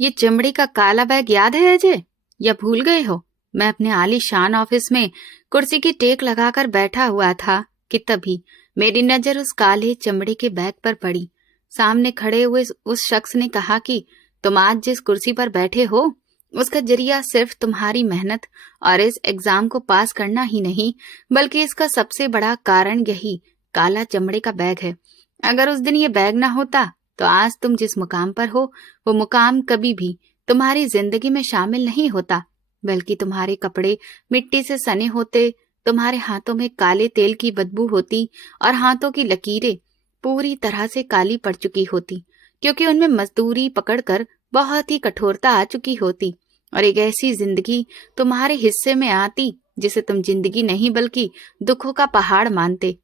ये चमड़ी का काला बैग याद है अजय, या भूल गए हो? मैं अपने आलीशान ऑफिस में कुर्सी की टेक लगाकर बैठा हुआ था कि तभी मेरी नजर उस काले चमड़े के बैग पर पड़ी। सामने खड़े हुए उस शख्स ने कहा कि तुम आज जिस कुर्सी पर बैठे हो उसका जरिया सिर्फ तुम्हारी मेहनत और इस एग्जाम को पास करना ही नहीं, बल्कि इसका सबसे बड़ा कारण यही काला चमड़े का बैग है। अगर उस दिन ये बैग ना होता तो आज तुम जिस मुकाम पर हो वो मुकाम कभी भी तुम्हारी जिंदगी में शामिल नहीं होता, बल्कि तुम्हारे कपड़े मिट्टी से सने होते, तुम्हारे हाथों में काले तेल की बदबू होती और हाथों की लकीरें पूरी तरह से काली पड़ चुकी होती, क्योंकि उनमें मजदूरी पकड़कर बहुत ही कठोरता आ चुकी होती। और एक ऐसी जिंदगी तुम्हारे हिस्से में आती जिसे तुम जिंदगी नहीं बल्कि दुखों का पहाड़ मानते।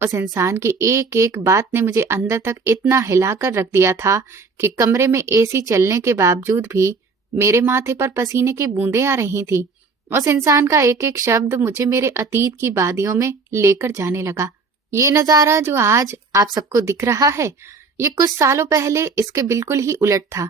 उस इंसान की एक एक बात ने मुझे अंदर तक इतना हिलाकर रख दिया था कि कमरे में एसी चलने के बावजूद भी मेरे माथे पर पसीने की बूंदें आ रही थी। उस इंसान का एक एक शब्द मुझे मेरे अतीत की वादियों में लेकर जाने लगा। ये नजारा जो आज आप सबको दिख रहा है, ये कुछ सालों पहले इसके बिल्कुल ही उलट था।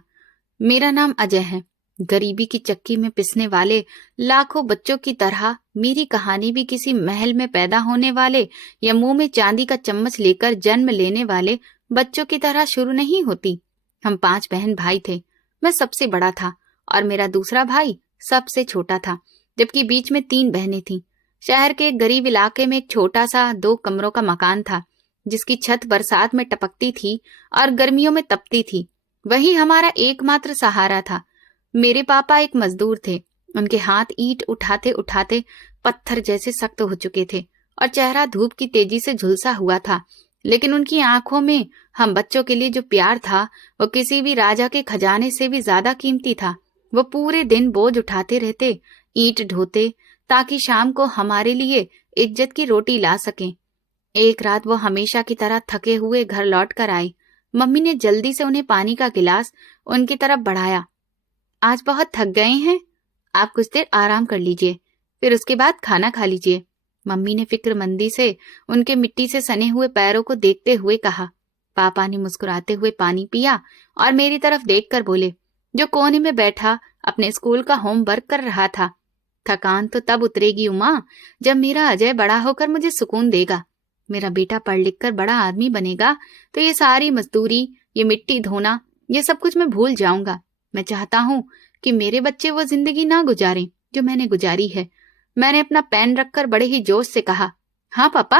मेरा नाम अजय है। गरीबी की चक्की में पिसने वाले लाखों बच्चों की तरह मेरी कहानी भी किसी महल में पैदा होने वाले या मुंह में चांदी का चम्मच लेकर जन्म लेने वाले बच्चों की तरह शुरू नहीं होती। हम 5 बहन भाई थे। मैं सबसे बड़ा था और मेरा दूसरा भाई सबसे छोटा था, जबकि बीच में 3 बहनें थीं। शहर के एक गरीब इलाके में एक छोटा सा 2 कमरों का मकान था, जिसकी छत बरसात में टपकती थी और गर्मियों में तपती थी। वही हमारा एकमात्र सहारा था। मेरे पापा एक मजदूर थे। उनके हाथ ईंट उठाते उठाते पत्थर जैसे सख्त हो चुके थे और चेहरा धूप की तेजी से झुलसा हुआ था, लेकिन उनकी आंखों में हम बच्चों के लिए जो प्यार था वो किसी भी राजा के खजाने से भी ज्यादा कीमती था। वो पूरे दिन बोझ उठाते रहते, ईंट ढोते, ताकि शाम को हमारे लिए इज्जत की रोटी ला सकें। एक रात वो हमेशा की तरह थके हुए घर लौट कर आए। मम्मी ने जल्दी से उन्हें पानी का गिलास उनकी तरफ बढ़ाया। आज बहुत थक गए हैं, आप कुछ देर आराम कर लीजिए, फिर उसके बाद खाना खा लीजिए। मम्मी ने फिक्रमंदी से उनके मिट्टी से सने हुए पैरों को देखते हुए कहा। पापा ने मुस्कुराते हुए पानी पिया और मेरी तरफ देखकर बोले, जो कोने में बैठा अपने स्कूल का होमवर्क कर रहा था, थकान तो तब उतरेगी उमा जब मेरा अजय बड़ा होकर मुझे सुकून देगा। मेरा बेटा पढ़ लिख कर बड़ा आदमी बनेगा तो ये सारी मजदूरी, ये मिट्टी धोना, ये सब कुछ मैं भूल जाऊंगा। मैं चाहता हूँ कि मेरे बच्चे वो जिंदगी ना गुजारें जो मैंने गुजारी है। मैंने अपना पेन रखकर बड़े ही जोश से कहा, हाँ पापा,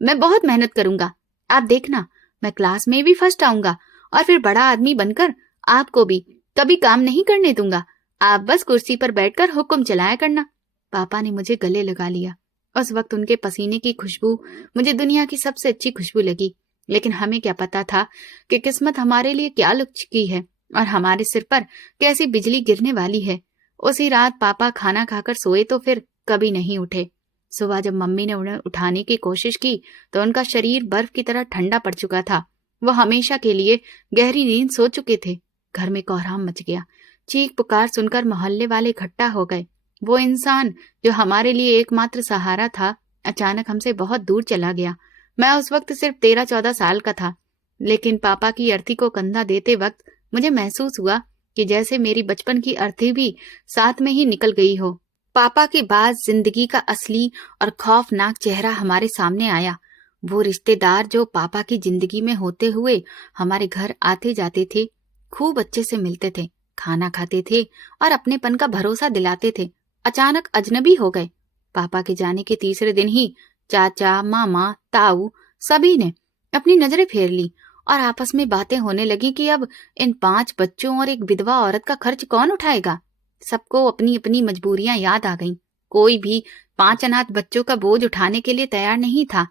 मैं बहुत मेहनत करूंगा। आप देखना, मैं क्लास में भी फर्स्ट आऊंगा और फिर बड़ा आदमी बनकर आपको भी कभी काम नहीं करने दूंगा। आप बस कुर्सी पर बैठकर हुक्म चलाया करना। पापा ने मुझे गले लगा लिया। उस वक्त उनके पसीने की खुशबू मुझे दुनिया की सबसे अच्छी खुशबू लगी, लेकिन हमें क्या पता था कि किस्मत हमारे लिए क्या लुक चुकी है और हमारे सिर पर कैसी बिजली गिरने वाली है। उसी रात पापा खाना खाकर सोए तो फिर कभी नहीं उठे। सुबह जब मम्मी ने उन्हें उठाने की कोशिश की तो उनका शरीर बर्फ की तरह ठंडा पड़ चुका था। वो हमेशा के लिए गहरी नींद सो चुके थे। घर में कोहराम मच गया। चीख पुकार सुनकर मोहल्ले वाले इकट्ठा हो गए। वो इंसान जो हमारे लिए एकमात्र सहारा था, अचानक हमसे बहुत दूर चला गया। मैं उस वक्त सिर्फ 13-14 साल का था, लेकिन पापा की अर्थी को कंधा देते वक्त मुझे महसूस हुआ कि जैसे मेरी बचपन की अर्थी भी साथ में ही निकल गई हो। पापा के बाद जिंदगी का असली और खौफनाक चेहरा हमारे सामने आया। वो रिश्तेदार जो पापा की जिंदगी में होते हुए हमारे घर आते जाते थे, खूब अच्छे से मिलते थे, खाना खाते थे और अपनेपन का भरोसा दिलाते थे, अचानक अजनबी हो गए। पापा के जाने के तीसरे दिन ही चाचा, मामा, ताऊ सभी ने अपनी नजरें फेर ली और आपस में बातें होने लगी कि अब इन 5 बच्चों और एक विधवा औरत का खर्च कौन उठाएगा। सबको अपनी अपनी मजबूरियां याद आ गईं। कोई भी 5 अनाथ बच्चों का बोझ उठाने के लिए तैयार नहीं था।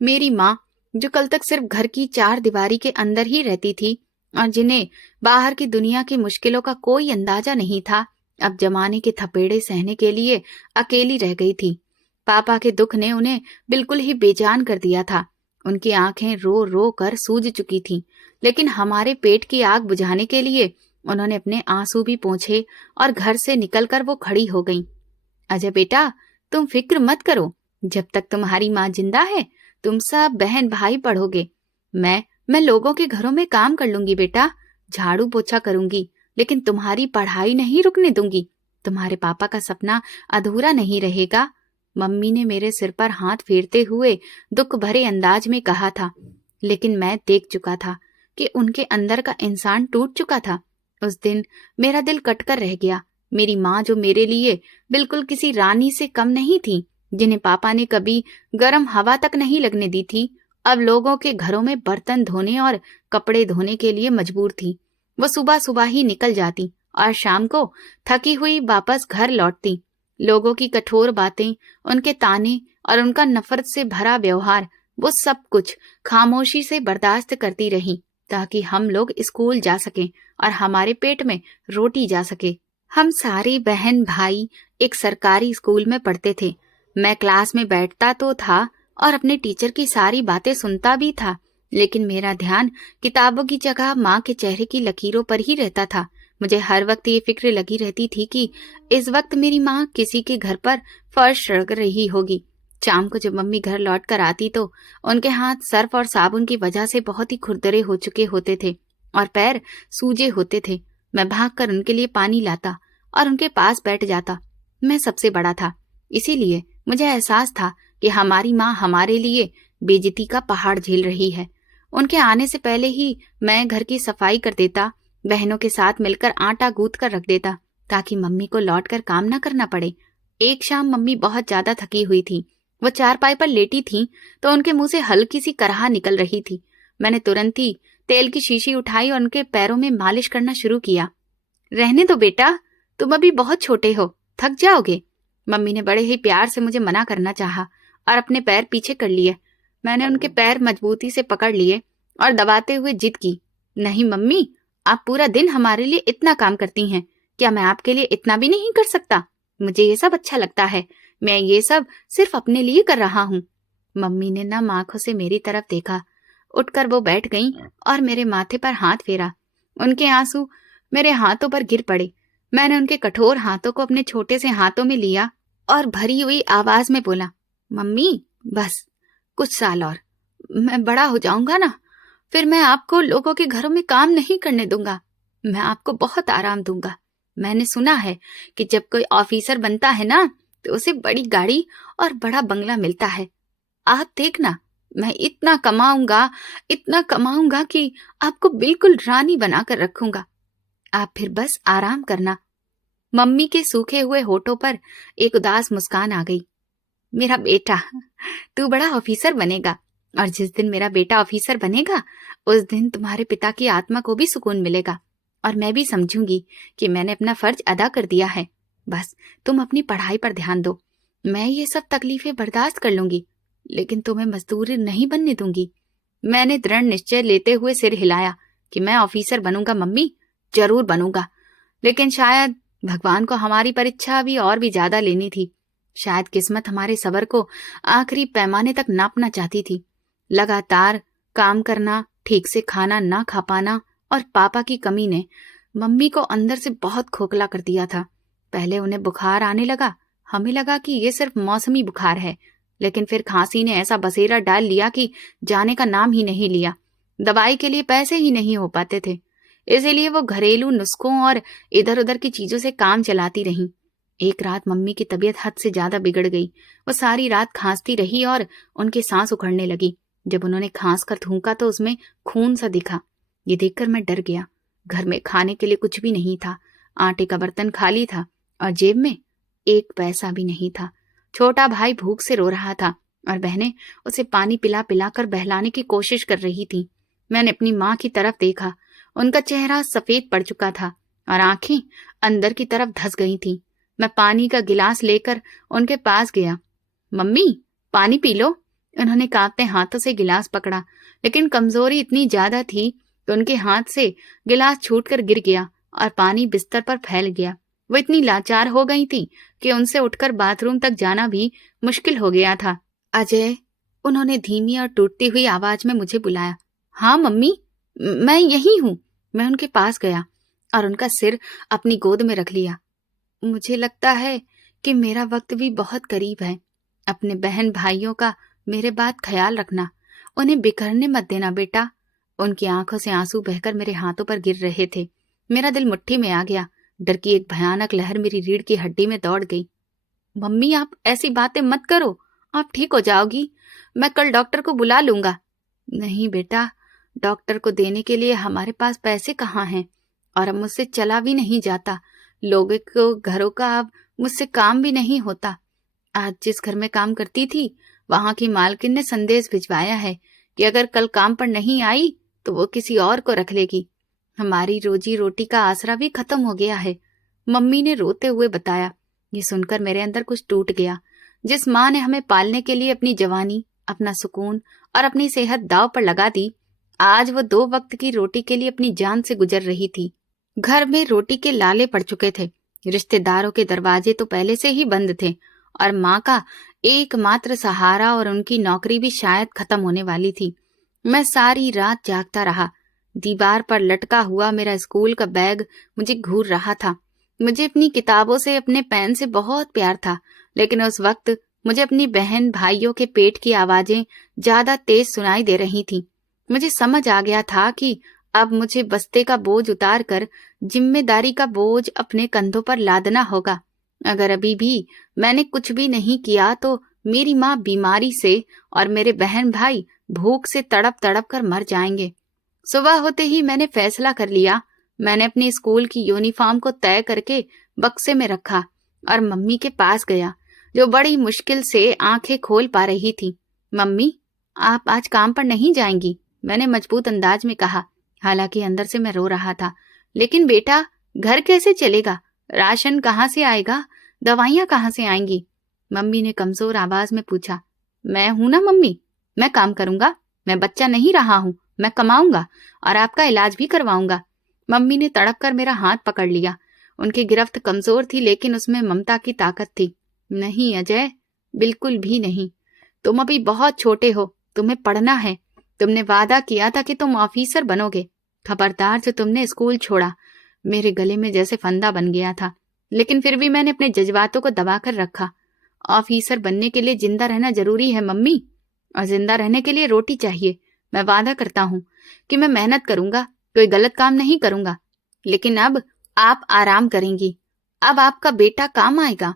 मेरी माँ, जो कल तक सिर्फ घर की 4 दीवारी के अंदर ही रहती थी और जिन्हें बाहर की दुनिया की मुश्किलों का कोई अंदाजा नहीं था, अब जमाने के थपेड़े सहने के लिए अकेली रह गई थी। पापा के दुख ने उन्हें बिल्कुल ही बेजान कर दिया था। उनकी आंखें रो रो कर सूज चुकी थीं, लेकिन हमारे पेट की आग बुझाने के लिए उन्होंने अपने आंसू भी पोंछे और घर से निकलकर वो खड़ी हो गईं। अजय बेटा, तुम फिक्र मत करो, जब तक तुम्हारी माँ जिंदा है तुम सब बहन भाई पढ़ोगे। मैं लोगों के घरों में काम कर लूंगी बेटा, झाड़ू पोछा करूंगी, लेकिन तुम्हारी पढ़ाई नहीं रुकने दूंगी। तुम्हारे पापा का सपना अधूरा नहीं रहेगा। मम्मी ने मेरे सिर पर हाथ फेरते हुए दुख भरे अंदाज में कहा था, लेकिन मैं देख चुका था कि उनके अंदर का इंसान टूट चुका था। उस दिन मेरा दिल कटकर रह गया। मेरी माँ, जो मेरे लिए बिल्कुल किसी रानी से कम नहीं थी, जिन्हें पापा ने कभी गर्म हवा तक नहीं लगने दी थी, अब लोगों के घरों में बर्तन धोने और कपड़े धोने के लिए मजबूर थी। वो सुबह सुबह ही निकल जाती और शाम को थकी हुई वापस घर लौटती। लोगों की कठोर बातें, उनके ताने और उनका नफरत से भरा व्यवहार, वो सब कुछ खामोशी से बर्दाश्त करती रही ताकि हम लोग स्कूल जा सकें और हमारे पेट में रोटी जा सके। हम सारी बहन भाई एक सरकारी स्कूल में पढ़ते थे। मैं क्लास में बैठता तो था और अपने टीचर की सारी बातें सुनता भी था, लेकिन मेरा ध्यान किताबों की जगह माँ के चेहरे की लकीरों पर ही रहता था। मुझे हर वक्त ये फिक्र लगी रहती थी कि इस वक्त मेरी माँ किसी के घर पर फर्श रगड़ रही होगी। शाम को जब मम्मी घर लौट कर आती तो उनके हाथ सर्फ और साबुन की वजह से बहुत ही खुरदरे हो चुके होते थे और पैर सूजे होते थे। मैं भागकर उनके लिए पानी लाता और उनके पास बैठ जाता। मैं सबसे बड़ा था, इसीलिए मुझे एहसास था कि हमारी माँ हमारे लिए बेइज्जती का पहाड़ झेल रही है। उनके आने से पहले ही मैं घर की सफाई कर देता, बहनों के साथ मिलकर आटा गूंथ कर रख देता ताकि मम्मी को लौटकर काम न करना पड़े। एक शाम मम्मी बहुत ज्यादा थकी हुई थी। वो चारपाई पर लेटी थी तो उनके मुंह से हल्की सी कराह निकल रही थी। मैंने तुरंत ही तेल की शीशी उठाई और उनके पैरों में मालिश करना शुरू किया। रहने दो बेटा, तुम अभी बहुत छोटे हो, थक जाओगे। मम्मी ने बड़े ही प्यार से मुझे मना करना चाहा और अपने पैर पीछे कर लिए। मैंने उनके पैर मजबूती से पकड़ लिए और दबाते हुए जिद की, नहीं मम्मी, आप पूरा दिन हमारे लिए इतना काम करती हैं, क्या मैं आपके लिए इतना भी नहीं कर सकता? मुझे ये सब अच्छा लगता है, मैं ये सब सिर्फ अपने लिए कर रहा हूँ। मम्मी ने नम आंखों से मेरी तरफ देखा। उठकर वो बैठ गईं और मेरे माथे पर हाथ फेरा। उनके आंसू मेरे हाथों पर गिर पड़े। मैंने उनके कठोर हाथों को अपने छोटे से हाथों में लिया और भरी हुई आवाज में बोला, मम्मी बस कुछ साल और, मैं बड़ा हो जाऊंगा ना, फिर मैं आपको लोगों के घरों में काम नहीं करने दूंगा। मैं आपको बहुत आराम दूंगा। मैंने सुना है कि जब कोई ऑफिसर बनता है ना तो उसे बड़ी गाड़ी और बड़ा बंगला मिलता है। आप देखना, मैं इतना कमाऊंगा कि आपको बिल्कुल रानी बनाकर रखूंगा। आप फिर बस आराम करना। मम्मी के सूखे हुए होठों पर एक उदास मुस्कान आ गई। मेरा बेटा, तू बड़ा ऑफिसर बनेगा और जिस दिन मेरा बेटा ऑफिसर बनेगा उस दिन तुम्हारे पिता की आत्मा को भी सुकून मिलेगा और मैं भी समझूंगी कि मैंने अपना फर्ज अदा कर दिया है। बस तुम अपनी पढ़ाई पर ध्यान दो। मैं ये सब तकलीफें बर्दाश्त कर लूंगी, लेकिन तुम्हें मजदूर नहीं बनने दूंगी। मैंने दृढ़ निश्चय लेते हुए सिर हिलाया कि मैं ऑफिसर बनूंगा मम्मी, जरूर बनूंगा। लेकिन शायद भगवान को हमारी परीक्षा अभी और भी ज्यादा लेनी थी। शायद किस्मत हमारे सब्र को आखिरी पैमाने तक नापना चाहती थी। लगातार काम करना, ठीक से खाना ना खा पाना और पापा की कमी ने मम्मी को अंदर से बहुत खोखला कर दिया था। पहले उन्हें बुखार आने लगा। हमें लगा कि ये सिर्फ मौसमी बुखार है, लेकिन फिर खांसी ने ऐसा बसेरा डाल लिया कि जाने का नाम ही नहीं लिया। दवाई के लिए पैसे ही नहीं हो पाते थे, इसीलिए वो घरेलू नुस्खों और इधर उधर की चीजों से काम चलाती रहीं। एक रात मम्मी की तबीयत हद से ज्यादा बिगड़ गई। वो सारी रात खांसती रही और उनकी सांस उखड़ने लगी। जब उन्होंने खांस कर थूका तो उसमें खून सा दिखा। ये देखकर मैं डर गया। घर में खाने के लिए कुछ भी नहीं था। आटे का बर्तन खाली था और जेब में एक पैसा भी नहीं था। छोटा भाई भूख से रो रहा था और बहनें उसे पानी पिला पिला कर बहलाने की कोशिश कर रही थी। मैंने अपनी माँ की तरफ देखा। उनका चेहरा सफेद पड़ चुका था और आंखें अंदर की तरफ धंस गई थी। मैं पानी का गिलास लेकर उनके पास गया। मम्मी, पानी पी लो। उन्होंने कांपते हाथों से गिलास पकड़ा, लेकिन कमजोरी इतनी ज्यादा थी कि उनके हाथ से गिलास छूटकर गिर गया और पानी बिस्तर पर फैल गया। वो इतनी लाचार हो गई थी कि उनसे उठकर बाथरूम तक जाना भी मुश्किल हो गया था। अजय, उन्होंने धीमी और टूटती हुई आवाज में मुझे बुलाया। हाँ मम्मी, मैं यही हूँ। मैं उनके पास गया और उनका सिर अपनी गोद में रख लिया। मुझे लगता है कि मेरा वक्त भी बहुत करीब है। अपने बहन भाइयों का मेरे बाद ख्याल रखना, उन्हें बिखरने मत देना बेटा। उनकी आंखों से आंसू बहकर मेरे हाथों पर गिर रहे थे। मेरा दिल मुट्ठी में आ गया। डर की एक भयानक लहर मेरी रीढ़ की हड्डी में दौड़ गई। मम्मी, आप ऐसी बातें मत करो, आप ठीक हो जाओगी। मैं कल डॉक्टर को बुला लूंगा। नहीं बेटा, डॉक्टर को देने के लिए हमारे पास पैसे कहाँ हैं, और अब मुझसे चला भी नहीं जाता। लोगों को घरों का अब मुझसे काम भी नहीं होता। आज जिस घर में काम करती थी, वहां की मालकिन ने संदेश भिजवाया है कि अगर कल काम पर नहीं आई तो वो किसी और को रख लेगी। हमारी रोजी रोटी का आसरा भी खत्म हो गया है, मम्मी ने रोते हुए बताया। ये सुनकर मेरे अंदर कुछ टूट गया। जिस माँ ने हमें पालने के लिए अपनी जवानी, अपना सुकून और अपनी सेहत दांव पर लगा दी, आज वो 2 वक्त की रोटी के लिए अपनी जान से गुजर रही थी। घर में रोटी के लाले पड़ चुके थे। रिश्तेदारों के दरवाजे तो पहले से ही बंद थे, और माँ का एकमात्र सहारा और उनकी नौकरी भी शायद खत्म होने वाली थी। मैं सारी रात जागता रहा। दीवार पर लटका हुआ मेरा स्कूल का बैग मुझे घूर रहा था। मुझे अपनी किताबों से, अपने पेन से बहुत प्यार था, लेकिन उस वक्त मुझे अपनी बहन भाइयों के पेट की आवाजें ज्यादा तेज सुनाई दे रही थीं। मुझे समझ आ गया था कि अब मुझे बस्ते का बोझ उतार कर जिम्मेदारी का बोझ अपने कंधों पर लादना होगा। अगर अभी भी मैंने कुछ भी नहीं किया तो मेरी माँ बीमारी से और मेरे बहन भाई भूख से तड़प तड़प कर मर जाएंगे। सुबह होते ही मैंने फैसला कर लिया। मैंने अपनी स्कूल की यूनिफॉर्म को तय करके बक्से में रखा और मम्मी के पास गया, जो बड़ी मुश्किल से आंखें खोल पा रही थी। मम्मी, आप आज काम पर नहीं जाएंगी? मैंने मजबूत अंदाज में कहा। हालांकि अंदर से मैं रो रहा था। लेकिन बेटा, घर कैसे चलेगा? राशन कहाँ से आएगा? दवाइयाँ कहाँ से आएंगी? मम्मी ने कमजोर आवाज में पूछा। मैं हूं ना मम्मी, मैं काम करूंगा। मैं बच्चा नहीं रहा हूं, मैं कमाऊंगा और आपका इलाज भी करवाऊंगा। मम्मी ने तड़प कर मेरा हाथ पकड़ लिया। उनकी गिरफ्त कमजोर थी, लेकिन उसमें ममता की ताकत थी। नहीं अजय, बिल्कुल भी नहीं। तुम अभी बहुत छोटे हो, तुम्हें पढ़ना है। तुमने वादा किया था कि तुम ऑफिसर बनोगे। खबरदार जो तुमने स्कूल छोड़ा। मेरे गले में जैसे फंदा बन गया था, लेकिन फिर भी मैंने अपने जज्बातों को दबा कर रखा। ऑफिसर बनने के लिए जिंदा रहना जरूरी है मम्मी, और जिंदा रहने के लिए रोटी चाहिए। मैं वादा करता हूँ कि मैं मेहनत करूंगा, कोई गलत काम नहीं करूंगा। लेकिन अब आप आराम करेंगी, अब आपका बेटा काम आएगा।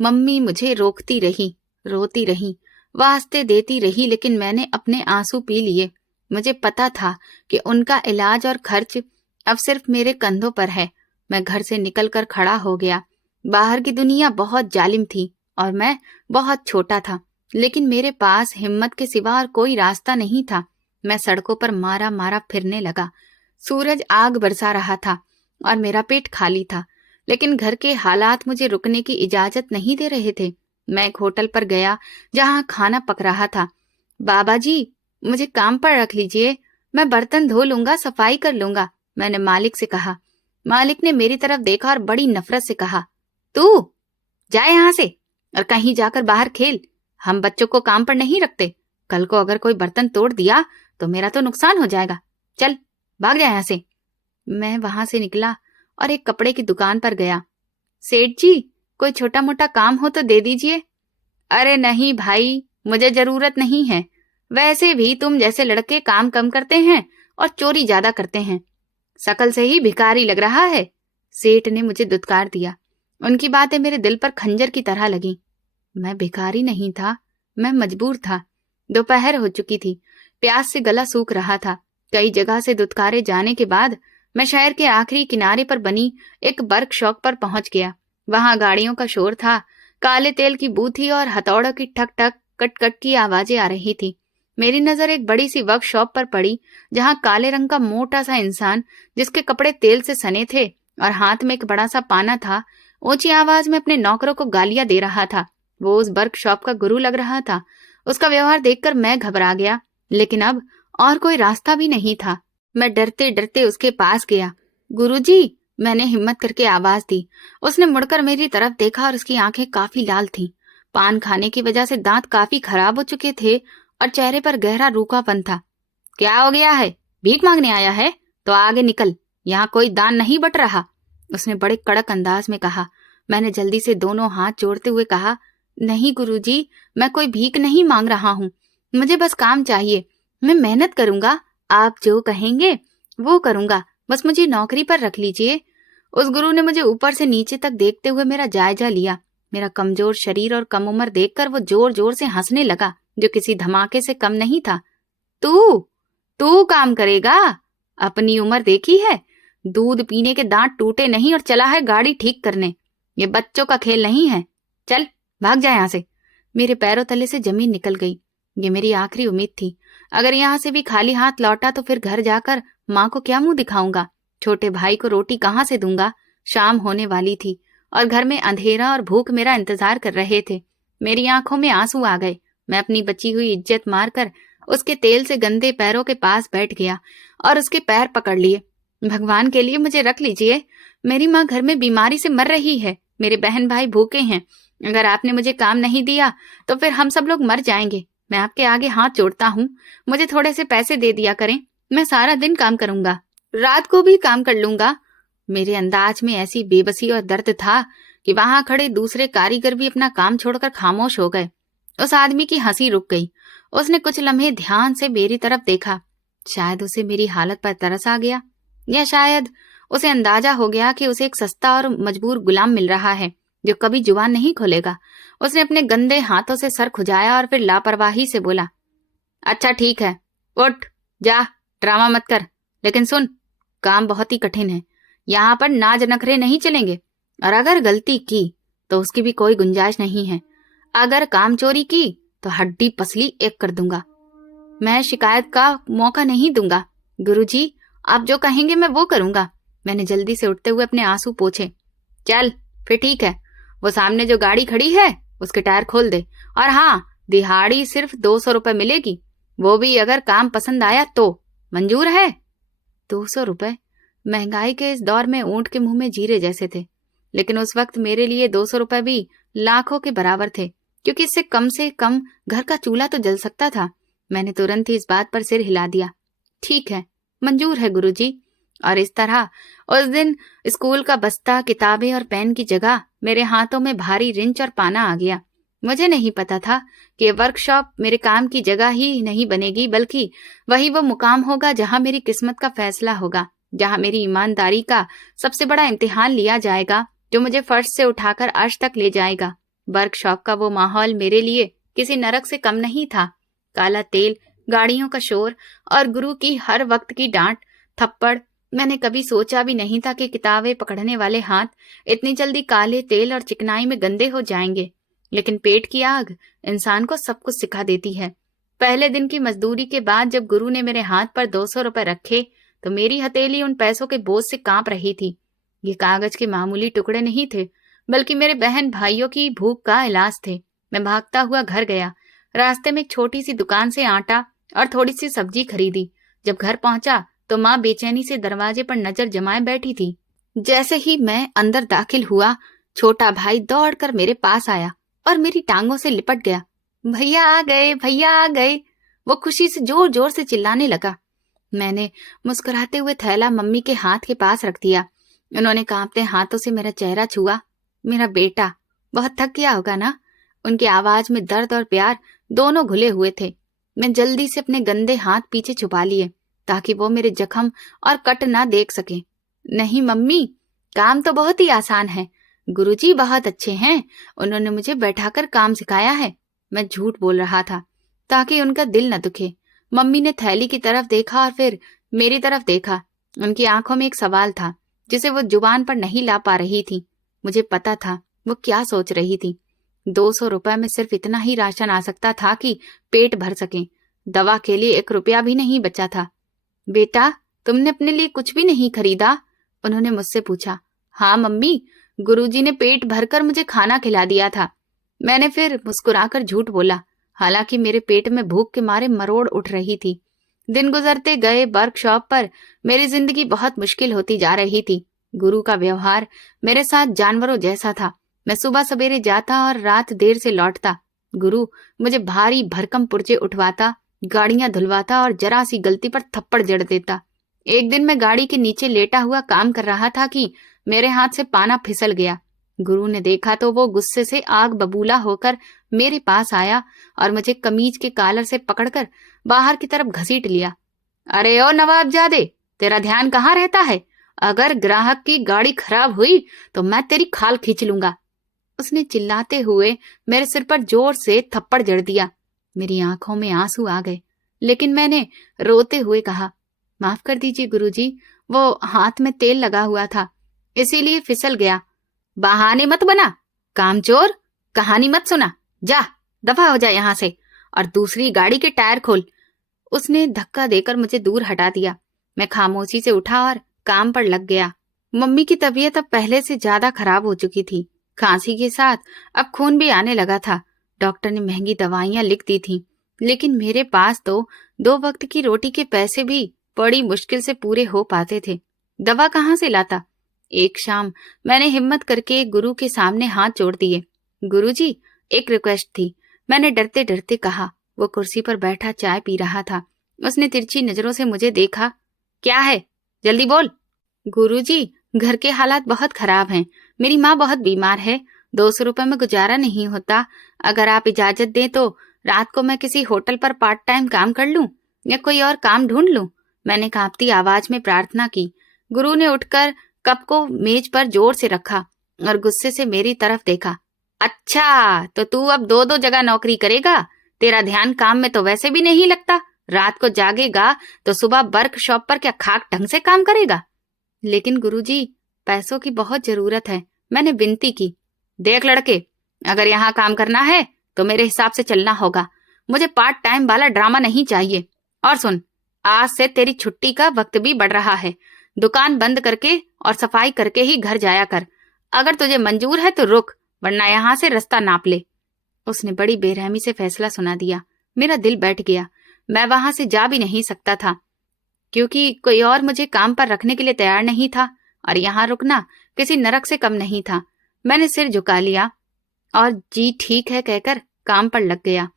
मम्मी मुझे रोकती रही, रोती रही, वास्ते देती रही, लेकिन मैंने अपने आंसू पी लिए। मुझे पता था कि उनका इलाज और खर्च अब सिर्फ मेरे कंधों पर है। मैं घर से निकलकर खड़ा हो गया। बाहर की दुनिया बहुत जालिम थी और मैं बहुत छोटा था, लेकिन मेरे पास हिम्मत के सिवा और कोई रास्ता नहीं था। मैं सड़कों पर मारा मारा फिरने लगा। सूरज आग बरसा रहा था और मेरा पेट खाली था, लेकिन घर के हालात मुझे रुकने की इजाजत नहीं दे रहे थे। मैं एक होटल पर गया जहां खाना पक रहा था। बाबा जी, मुझे काम पर रख लीजिए, मैं बर्तन धो लूंगा, सफाई कर लूंगा, मैंने मालिक से कहा। मालिक ने मेरी तरफ देखा और बड़ी नफरत से कहा, तू जा यहाँ से और कहीं जाकर बाहर खेल। हम बच्चों को काम पर नहीं रखते। कल को अगर कोई बर्तन तोड़ दिया तो मेरा तो नुकसान हो जाएगा। चल भाग जा यहाँ से। मैं वहां से निकला और एक कपड़े की दुकान पर गया। सेठ जी, कोई छोटा मोटा काम हो तो दे दीजिए। अरे नहीं भाई, मुझे जरूरत नहीं है। वैसे भी तुम जैसे लड़के काम कम करते हैं और चोरी ज्यादा करते हैं। शकल से ही भिखारी लग रहा है। सेठ ने मुझे दुत्कार दिया। उनकी बातें मेरे दिल पर खंजर की तरह लगी। मैं भिखारी नहीं था, मैं मजबूर था। दोपहर हो चुकी थी, प्यास से गला सूख रहा था। कई जगह से दुत्कारे जाने के बाद मैं शहर के आखिरी किनारे पर बनी एक वर्कशॉप पर पहुंच गया। वहां गाड़ियों का शोर था, काले तेल की बू थी और हथौड़ों की ठक ठक कट कट की आवाजें आ रही थी। मेरी नजर एक बड़ी सी वर्कशॉप पर पड़ी, जहां काले रंग का मोटा सा इंसान, जिसके कपड़े तेल से सने थे और हाथ में एक बड़ा सा पाना था, ऊंची आवाज में अपने नौकरों को गालियां दे रहा था। वो उस वर्कशॉप का गुरु लग रहा था। उसका व्यवहार देखकर मैं घबरा गया, लेकिन अब और कोई रास्ता भी नहीं था। मैं डरते डरते उसके पास गया। गुरुजी, मैंने हिम्मत करके आवाज दी। उसने मुड़कर मेरी तरफ देखा और उसकी आंखें काफी लाल थीं। पान खाने की वजह से दांत काफी खराब हो चुके थे और चेहरे पर गहरा रूखापन था। क्या हो गया है? भीख मांगने आया है? तो आगे निकल, यहाँ कोई दान नहीं बट रहा, उसने बड़े कड़क अंदाज में कहा। मैंने जल्दी से दोनों हाथ जोड़ते हुए कहा, नहीं गुरुजी, मैं कोई भीख नहीं मांग रहा हूँ, मुझे बस काम चाहिए। मैं मेहनत करूंगा, आप जो कहेंगे वो करूंगा, बस मुझे नौकरी पर रख लीजिए। उस गुरु ने मुझे ऊपर से नीचे तक देखते हुए मेरा जायजा लिया। मेरा कमजोर शरीर और कम उम्र देखकर वो जोर जोर से हंसने लगा, जो किसी धमाके से कम नहीं था। तू तू काम करेगा? अपनी उम्र देखी है? दूध पीने के दांत टूटे नहीं और चला है गाड़ी ठीक करने। ये बच्चों का खेल नहीं है। चल भाग जा यहाँ से। मेरे पैरों तले से जमीन निकल गई। ये मेरी आखिरी उम्मीद थी। अगर यहाँ से भी खाली हाथ लौटा तो फिर घर जाकर माँ को क्या मुंह दिखाऊंगा? छोटे भाई को रोटी कहाँ से दूंगा? शाम होने वाली थी और घर में अंधेरा और भूख मेरा इंतजार कर रहे थे। मेरी आंखों में आंसू आ गए। मैं अपनी बची हुई इज्जत मारकर उसके तेल से गंदे पैरों के पास बैठ गया और उसके पैर पकड़ लिए। भगवान के लिए मुझे रख लीजिए। मेरी माँ घर में बीमारी से मर रही है। मेरे बहन भाई भूखे हैं। अगर आपने मुझे काम नहीं दिया तो फिर हम सब लोग मर जाएंगे। मैं आपके आगे हाथ जोड़ता हूँ, मुझे थोड़े से पैसे दे दिया करें। मैं सारा दिन काम करूंगा, रात को भी काम कर लूंगा। मेरे अंदाज में ऐसी बेबसी और दर्द था कि वहां खड़े दूसरे कारीगर भी अपना काम छोड़कर खामोश हो गए। उस आदमी की हंसी रुक गई। उसने कुछ लम्हे ध्यान से मेरी तरफ देखा। शायद उसे मेरी हालत पर तरस आ गया, या शायद उसे अंदाजा हो गया कि उसे एक सस्ता और मजबूर गुलाम मिल रहा है जो कभी जुबान नहीं खोलेगा। उसने अपने गंदे हाथों से सर खुजाया और फिर लापरवाही से बोला, अच्छा ठीक है, उठ जा, ड्रामा मत कर। लेकिन सुन, काम बहुत ही कठिन है। यहाँ पर नाज नखरे नहीं चलेंगे, और अगर गलती की तो उसकी भी कोई गुंजाइश नहीं है। अगर काम चोरी की तो हड्डी पसली एक कर दूंगा। मैं शिकायत का मौका नहीं दूंगा। गुरुजी, आप जो कहेंगे मैं वो करूंगा। मैंने जल्दी से उठते हुए अपने आंसू पोंछे। चल फिर ठीक है, वो सामने जो गाड़ी खड़ी है उसके टायर खोल दे। और हाँ, दिहाड़ी सिर्फ 200 रुपए मिलेगी, वो भी अगर काम पसंद आया तो। मंजूर है? 200 रुपए? महंगाई के इस दौर में ऊंट के मुंह में जीरे जैसे थे। लेकिन उस वक्त मेरे लिए 200 रुपए भी लाखों के बराबर थे, क्योंकि इससे कम घर का चूल्हा तो जल सकता था। मैंने तुरंत ही इस बात पर सिर हिला दिया। ठीक है, मंजूर है गुरुजी। और इस तरह उस दिन स्कूल का बस्ता, किताबें और पेन की जगह मेरे हाथों में भारी रिंच और पाना आ गया। मुझे नहीं पता था कि वर्कशॉप मेरे काम की जगह ही नहीं बनेगी, बल्कि वही वो मुकाम होगा जहां मेरी किस्मत का फैसला होगा, जहां मेरी ईमानदारी का सबसे बड़ा इम्तिहान लिया जाएगा, जो मुझे फर्श से उठाकर अर्श तक ले जाएगा। वर्कशॉप का वो माहौल मेरे लिए किसी नरक से कम नहीं था। काला तेल, गाड़ियों का शोर और गुरु की हर वक्त की डांट, थप्पड़। मैंने कभी सोचा भी नहीं था कि किताबें पकड़ने वाले हाथ इतनी जल्दी काले तेल और चिकनाई में गंदे हो जाएंगे। लेकिन पेट की आग इंसान को सब कुछ सिखा देती है। पहले दिन की मजदूरी के बाद जब गुरु ने मेरे हाथ पर 200 रुपए रखे तो मेरी हथेली उन पैसों के बोझ से कांप रही थी। ये कागज के मामूली टुकड़े नहीं थे, बल्कि मेरे बहन भाइयों की भूख का इलाज थे। मैं भागता हुआ घर गया। रास्ते में एक छोटी सी दुकान से आटा और थोड़ी सी सब्जी खरीदी। जब घर पहुंचा तो माँ बेचैनी से दरवाजे पर नजर जमाए बैठी थी। जैसे ही मैं अंदर दाखिल हुआ, छोटा भाई दौड़कर मेरे पास आया और मेरी टांगों से लिपट गया। भैया आ गए, भैया आ गए, वो खुशी से जोर जोर से चिल्लाने लगा। मैंने मुस्कुराते हुए थैला मम्मी के हाथ के पास रख दिया। उन्होंने कांपते हाथों से मेरा चेहरा छुआ। मेरा बेटा बहुत थक गया होगा ना? उनकी आवाज में दर्द और प्यार दोनों घुले हुए थे। मैं जल्दी से अपने गंदे हाथ पीछे छुपा लिए ताकि वो मेरे जख्म और कट ना देख सके। नहीं मम्मी, काम तो बहुत ही आसान है। गुरुजी बहुत अच्छे हैं, उन्होंने मुझे बैठाकर काम सिखाया है। मैं झूठ बोल रहा था ताकि उनका दिल न दुखे। मम्मी ने थैली की तरफ देखा और फिर मेरी तरफ देखा। उनकी आंखों में एक सवाल था जिसे वो जुबान पर नहीं ला पा रही थी। मुझे पता था वो क्या सोच रही थी। 200 रुपए में सिर्फ इतना ही राशन आ सकता था कि पेट भर सके। दवा के लिए 1 रुपया भी नहीं बचा था। बेटा, तुमने अपने लिए कुछ भी नहीं खरीदा? उन्होंने मुझसे पूछा। हाँ मम्मी, गुरुजी ने पेट भरकर मुझे खाना खिला दिया था। मैंने फिर मुस्कुराकर झूठ बोला, हालांकि मेरे पेट में भूख के मारे मरोड़ उठ रही थी। दिन गुजरते गए। वर्कशॉप पर मेरी जिंदगी बहुत मुश्किल होती जा रही थी। गुरु का व्यवहार मेरे साथ जानवरों जैसा था। मैं सुबह सवेरे जाता और रात देर से लौटता। गुरु मुझे भारी भरकम पुर्जे उठवाता, गाड़ियां धुलवाता और जरा सी गलती पर थप्पड़ जड़ देता। एक दिन मैं गाड़ी के नीचे लेटा हुआ काम कर रहा था कि मेरे हाथ से पाना फिसल गया। गुरु ने देखा तो वो गुस्से से आग बबूला होकर मेरे पास आया और मुझे कमीज के कॉलर से पकड़कर बाहर की तरफ घसीट लिया। अरे ओ नवाबजादे, तेरा ध्यान कहाँ रहता है? अगर ग्राहक की गाड़ी खराब हुई तो मैं तेरी खाल खींच लूंगा। उसने चिल्लाते हुए मेरे सिर पर जोर से थप्पड़ जड़ दिया। मेरी आंखों में आंसू आ गए, लेकिन मैंने रोते हुए कहा, माफ कर दीजिए गुरुजी, वो हाथ में तेल लगा हुआ था, इसीलिए फिसल गया। बहाने मत बना, कामचोर, कहानी मत सुना, जा दफा हो जा यहाँ से और दूसरी गाड़ी के टायर खोल। उसने धक्का देकर मुझे दूर हटा दिया। मैं खामोशी से उठा और काम पर लग गया। मम्मी की तबीयत अब पहले से ज्यादा खराब हो चुकी थी। खांसी के साथ अब खून भी आने लगा था। डॉक्टर ने महंगी दवाइयां लिख दी थी, लेकिन मेरे पास तो 2 वक्त की रोटी के पैसे भी बड़ी मुश्किल से पूरे हो पाते थे। दवा कहाँ से लाता? एक शाम मैंने हिम्मत करके गुरु के सामने हाथ जोड़ दिए। गुरुजी, एक रिक्वेस्ट थी, मैंने डरते डरते कहा। वो कुर्सी पर बैठा चाय पी रहा था। उसने तिरछी नजरों से मुझे देखा। क्या है, जल्दी बोल। गुरुजी, घर के हालात बहुत खराब हैं। मेरी माँ बहुत बीमार है। 200 रुपए में गुजारा नहीं होता। अगर आप इजाजत दें तो रात को मैं किसी होटल पर पार्ट टाइम काम कर लूं या कोई और काम ढूंढ लूं। मैंने कांपती आवाज में प्रार्थना की। गुरु ने उठकर कप को मेज पर जोर से रखा और गुस्से से मेरी तरफ देखा। अच्छा, तो तू अब 2-2 जगह नौकरी करेगा? तेरा ध्यान काम में तो वैसे भी नहीं लगता। रात को जागेगा तो सुबह वर्कशॉप पर क्या खाक ढंग से काम करेगा? लेकिन गुरुजी, पैसों की बहुत जरूरत है, मैंने विनती की। देख लड़के, अगर यहाँ काम करना है तो मेरे हिसाब से चलना होगा। मुझे पार्ट टाइम वाला ड्रामा नहीं चाहिए। और सुन, आज से तेरी छुट्टी का वक्त भी बढ़ रहा है। दुकान बंद करके और सफाई करके ही घर जाया कर। अगर तुझे मंजूर है तो रुक, वरना यहाँ से रास्ता नाप ले। उसने बड़ी बेरहमी से फैसला सुना दिया। मेरा दिल बैठ गया। मैं वहां से जा भी नहीं सकता था, क्योंकि कोई और मुझे काम पर रखने के लिए तैयार नहीं था और यहाँ रुकना किसी नरक से कम नहीं था। मैंने सिर झुका लिया और जी ठीक है कहकर काम पर लग गया।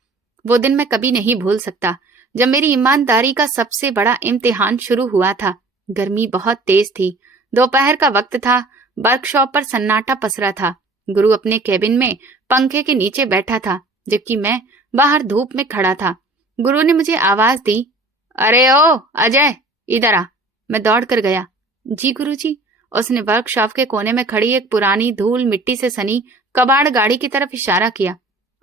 वो दिन मैं कभी नहीं भूल सकता, जब मेरी ईमानदारी का सबसे बड़ा इम्तिहान शुरू हुआ था। गर्मी बहुत तेज थी। दोपहर का वक्त था। वर्कशॉप पर सन्नाटा पसरा था। गुरु अपने केबिन में पंखे के नीचे बैठा था, जबकि मैं बाहर धूप में खड़ा था। गुरु ने मुझे आवाज दी, अरे ओ अजय, इधर आ। मैं दौड़ कर गया। जी गुरुजी। उसने वर्कशॉप के कोने में खड़ी एक पुरानी धूल मिट्टी से सनी कबाड़ गाड़ी की तरफ इशारा किया।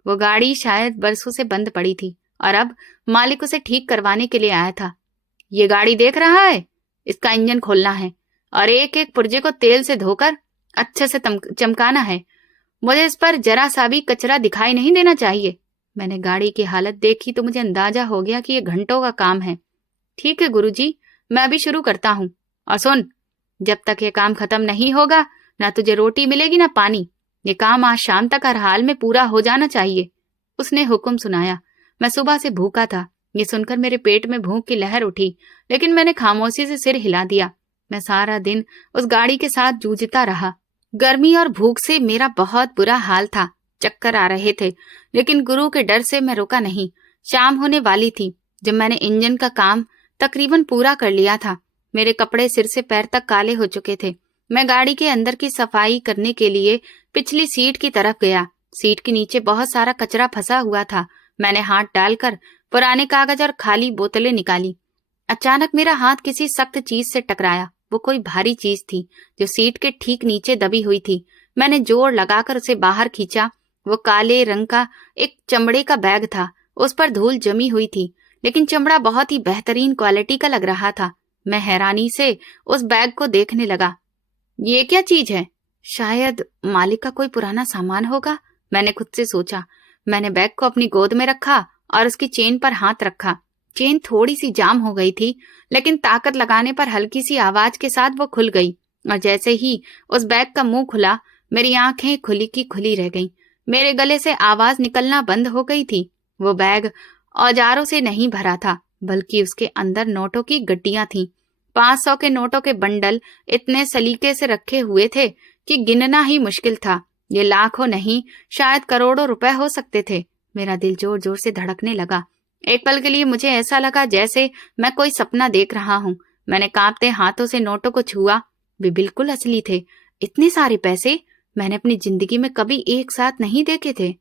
वो गाड़ी शायद बरसों से बंद पड़ी थी और अब मालिक उसे ठीक करवाने के लिए आया था। ये गाड़ी देख रहा है, इसका इंजन खोलना है और एक एक पुर्जे को तेल से धोकर अच्छे से चमकाना है। मुझे इस पर जरा सा भी कचरा दिखाई नहीं देना चाहिए। मैंने गाड़ी की हालत देखी तो मुझे अंदाजा हो गया कि ये घंटों का काम है। ठीक है गुरुजी, मैं अभी शुरू करता हूँ। और सुन, जब तक ये काम खत्म नहीं होगा, ना तुझे रोटी मिलेगी ना पानी। ये काम आज शाम तक हर हाल में पूरा हो जाना चाहिए। उसने हुक्म सुनाया। मैं सुबह से भूखा था। ये सुनकर मेरे पेट में भूख की लहर उठी, लेकिन मैंने खामोशी से सिर हिला दिया। मैं सारा दिन उस गाड़ी के साथ जूझता रहा। गर्मी और भूख से मेरा बहुत बुरा हाल था। चक्कर आ रहे थे, लेकिन गुरु के डर से मैं रुका नहीं। शाम होने वाली थी जब मैंने इंजन का काम तकरीबन पूरा कर लिया था। मेरे कपड़े सिर से पैर तक काले हो चुके थे। मैं गाड़ी के अंदर की सफाई करने के लिए पिछली सीट की तरफ गया। सीट के नीचे बहुत सारा कचरा फंसा हुआ था। मैंने हाथ डालकर पुराने कागज और खाली बोतलें निकाली। अचानक मेरा हाथ किसी सख्त चीज से टकराया। वो कोई भारी चीज थी जो सीट के ठीक नीचे दबी हुई थी। मैंने जोर लगाकर उसे बाहर खींचा। वो काले रंग का एक चमड़े का बैग था। उस पर धूल जमी हुई थी, लेकिन चमड़ा बहुत ही बेहतरीन क्वालिटी का लग रहा था। मैं हैरानी से उस बैग को देखने लगा। ये क्या चीज है? शायद मालिक का कोई पुराना सामान होगा, मैंने खुद से सोचा। मैंने बैग को अपनी गोद में रखा और उसकी चेन पर हाथ रखा। चेन थोड़ी सी जाम हो गई थी, लेकिन ताकत लगाने पर हल्की सी आवाज के साथ वो खुल गई। और जैसे ही उस बैग का मुंह खुला, मेरी आंखें खुली की खुली रह गईं। मेरे गले से आवाज निकलना बंद हो गई थी। वो बैग औजारों से नहीं भरा था, बल्कि उसके अंदर नोटों की गड्डियां थीं। 500 के नोटों के बंडल इतने सलीके से रखे हुए थे कि गिनना ही मुश्किल था। ये लाखों नहीं, शायद करोड़ों रुपए हो सकते थे। मेरा दिल जोर जोर से धड़कने लगा। एक पल के लिए मुझे ऐसा लगा जैसे मैं कोई सपना देख रहा हूँ। मैंने कांपते हाथों से नोटों को छुआ। वे बिल्कुल असली थे। इतने सारे पैसे मैंने अपनी जिंदगी में कभी एक साथ नहीं देखे थे।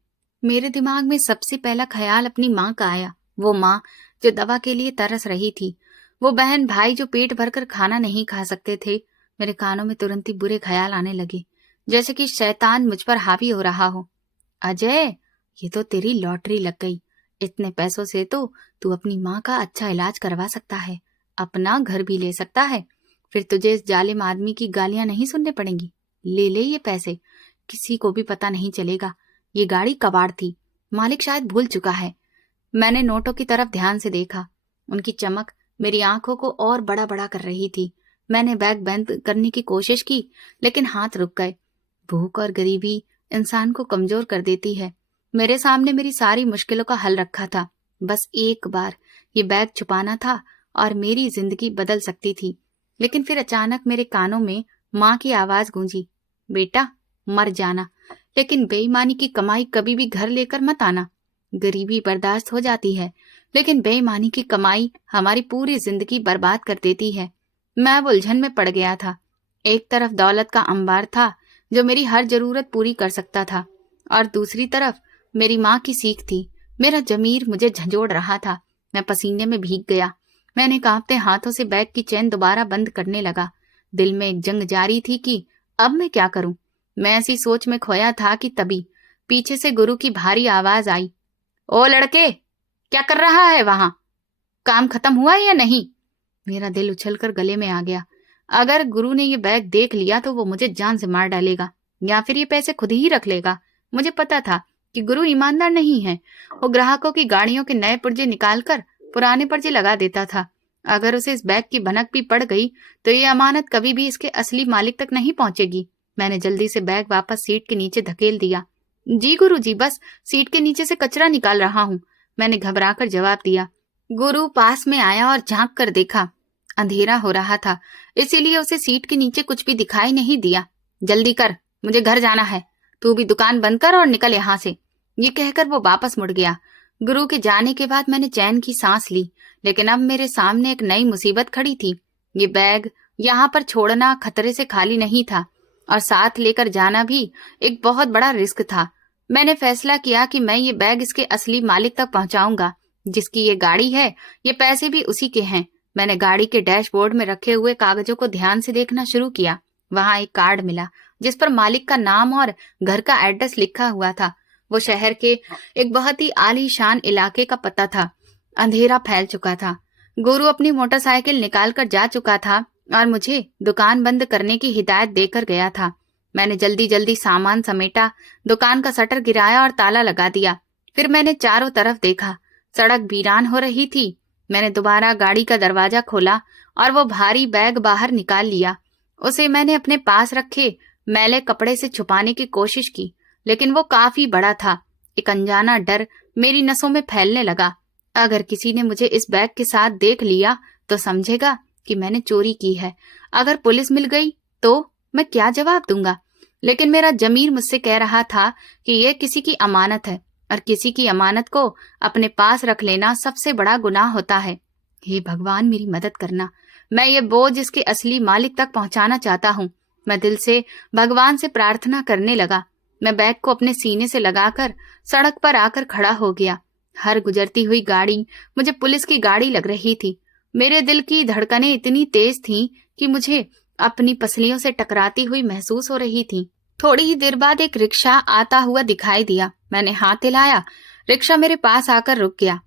मेरे दिमाग में सबसे पहला ख्याल अपनी माँ का आया। वो माँ जो दवा के लिए तरस रही थी। वो बहन भाई जो पेट भरकर खाना नहीं खा सकते थे, मेरे कानों में तुरंत ही बुरे ख्याल आने लगे, जैसे कि शैतान मुझ पर हावी हो रहा हो। अजय, ये तो तेरी लॉटरी लग गई। इतने पैसों से तो तू अपनी माँ का अच्छा इलाज करवा सकता है, अपना घर भी ले सकता है। फिर तुझे इस जालिम आदमी की गालियां नहीं सुनने पड़ेंगी। ले ले ये पैसे, किसी को भी पता नहीं चलेगा। ये गाड़ी कबाड़ थी, मालिक शायद भूल चुका है। मैंने नोटों की तरफ ध्यान से देखा। उनकी चमक मेरी आंखों को और बड़ा बड़ा कर रही थी। मैंने बैग बंद करने की कोशिश की, लेकिन हाथ रुक गए। भूख और गरीबी इंसान को कमजोर कर देती है। मेरे सामने मेरी सारी मुश्किलों का हल रखा था। बस एक बार ये बैग छुपाना था और मेरी जिंदगी बदल सकती थी। लेकिन फिर अचानक मेरे कानों में माँ की आवाज गूंजी, बेटा मर जाना, लेकिन बेईमानी की कमाई कभी भी घर लेकर मत आना। गरीबी बर्दाश्त हो जाती है, लेकिन बेईमानी की कमाई हमारी पूरी जिंदगी बर्बाद कर देती है। मैं अब उलझन में पड़ गया था। एक तरफ दौलत का अंबार था जो मेरी हर जरूरत पूरी कर सकता था, और दूसरी तरफ मेरी माँ की सीख थी। मेरा जमीर मुझे झंझोड़ रहा था। मैं पसीने में भीग गया। मैंने कांपते हाथों से बैग की चेन दोबारा बंद करने लगा। दिल में एक जंग जारी थी कि अब मैं क्या करूं। मैं ऐसी सोच में खोया था कि तभी पीछे से गुरु की भारी आवाज आई, ओ लड़के, क्या कर रहा है वहां? काम खत्म हुआ या नहीं? मेरा दिल उछलकर गले में आ गया। अगर गुरु ने ये बैग देख लिया तो वो मुझे जान से मार डालेगा, या फिर ये पैसे खुद ही रख लेगा। मुझे पता था कि गुरु ईमानदार नहीं है। वो ग्राहकों की गाड़ियों के नए पुर्जे निकालकर पुराने पुर्जे लगा देता था। अगर उसे इस बैग की भनक भी पड़ गई तो ये अमानत कभी भी इसके असली मालिक तक नहीं पहुंचेगी। मैंने जल्दी से बैग वापस सीट के नीचे धकेल दिया। जी गुरुजी, बस सीट के नीचे से कचरा निकाल रहा हूँ, मैंने घबराकर जवाब दिया। गुरु पास में आया और झांक कर देखा। अंधेरा हो रहा था, इसीलिए उसे सीट के नीचे कुछ भी दिखाई नहीं दिया। जल्दी कर, मुझे घर जाना है। तू भी दुकान बंद कर और निकल यहाँ से। ये कहकर वो वापस मुड़ गया। गुरु के जाने के बाद मैंने चैन की सांस ली, लेकिन अब मेरे सामने एक नई मुसीबत खड़ी थी। ये बैग यहाँ पर छोड़ना खतरे से खाली नहीं था, और साथ लेकर जाना भी एक बहुत बड़ा रिस्क था। मैंने फैसला किया कि मैं ये बैग इसके असली मालिक तक पहुंचाऊंगा। जिसकी ये गाड़ी है, ये पैसे भी उसी के हैं। मैंने गाड़ी के डैशबोर्ड में रखे हुए कागजों को ध्यान से देखना शुरू किया। वहां एक कार्ड मिला जिस पर मालिक का नाम और घर का एड्रेस लिखा हुआ था। वो शहर के एक बहुत ही आलीशान इलाके का पता था। अंधेरा फैल चुका था। गुरु अपनी मोटरसाइकिल निकाल कर जा चुका था और मुझे दुकान बंद करने की हिदायत देकर गया था। मैंने जल्दी जल्दी सामान समेटा, दुकान का शटर गिराया और ताला लगा दिया। फिर मैंने चारों तरफ देखा। सड़क वीरान हो रही थी। मैंने दोबारा गाड़ी का दरवाजा खोला और वो भारी बैग बाहर निकाल लिया। उसे मैंने अपने पास रखे मैले कपड़े से छुपाने की कोशिश की, लेकिन वो काफी बड़ा था। एक अनजाना डर मेरी नसों में फैलने लगा। अगर किसी ने मुझे इस बैग के साथ देख लिया तो समझेगा कि मैंने चोरी की है। अगर पुलिस मिल गई तो मैं क्या जवाब दूंगा? लेकिन मेरा जमीर मुझसे कह रहा था कि यह किसी की अमानत है, और किसी की अमानत को अपने पास रख लेना सबसे बड़ा गुनाह होता है। हे भगवान, मेरी मदद करना। मैं ये बोझ इसके असली मालिक तक पहुंचाना चाहता हूँ। मैं दिल से भगवान से प्रार्थना करने लगा। मैं बैग को अपने सीने से लगाकर सड़क पर आकर खड़ा हो गया। हर गुजरती हुई गाड़ी मुझे पुलिस की गाड़ी लग रही थी। मेरे दिल की धड़कनें इतनी तेज थीं कि मुझे अपनी पसलियों से टकराती हुई महसूस हो रही थी। थोड़ी ही देर बाद एक रिक्शा आता हुआ दिखाई दिया। मैंने हाथ हिलाया। रिक्शा मेरे पास आकर रुक गया।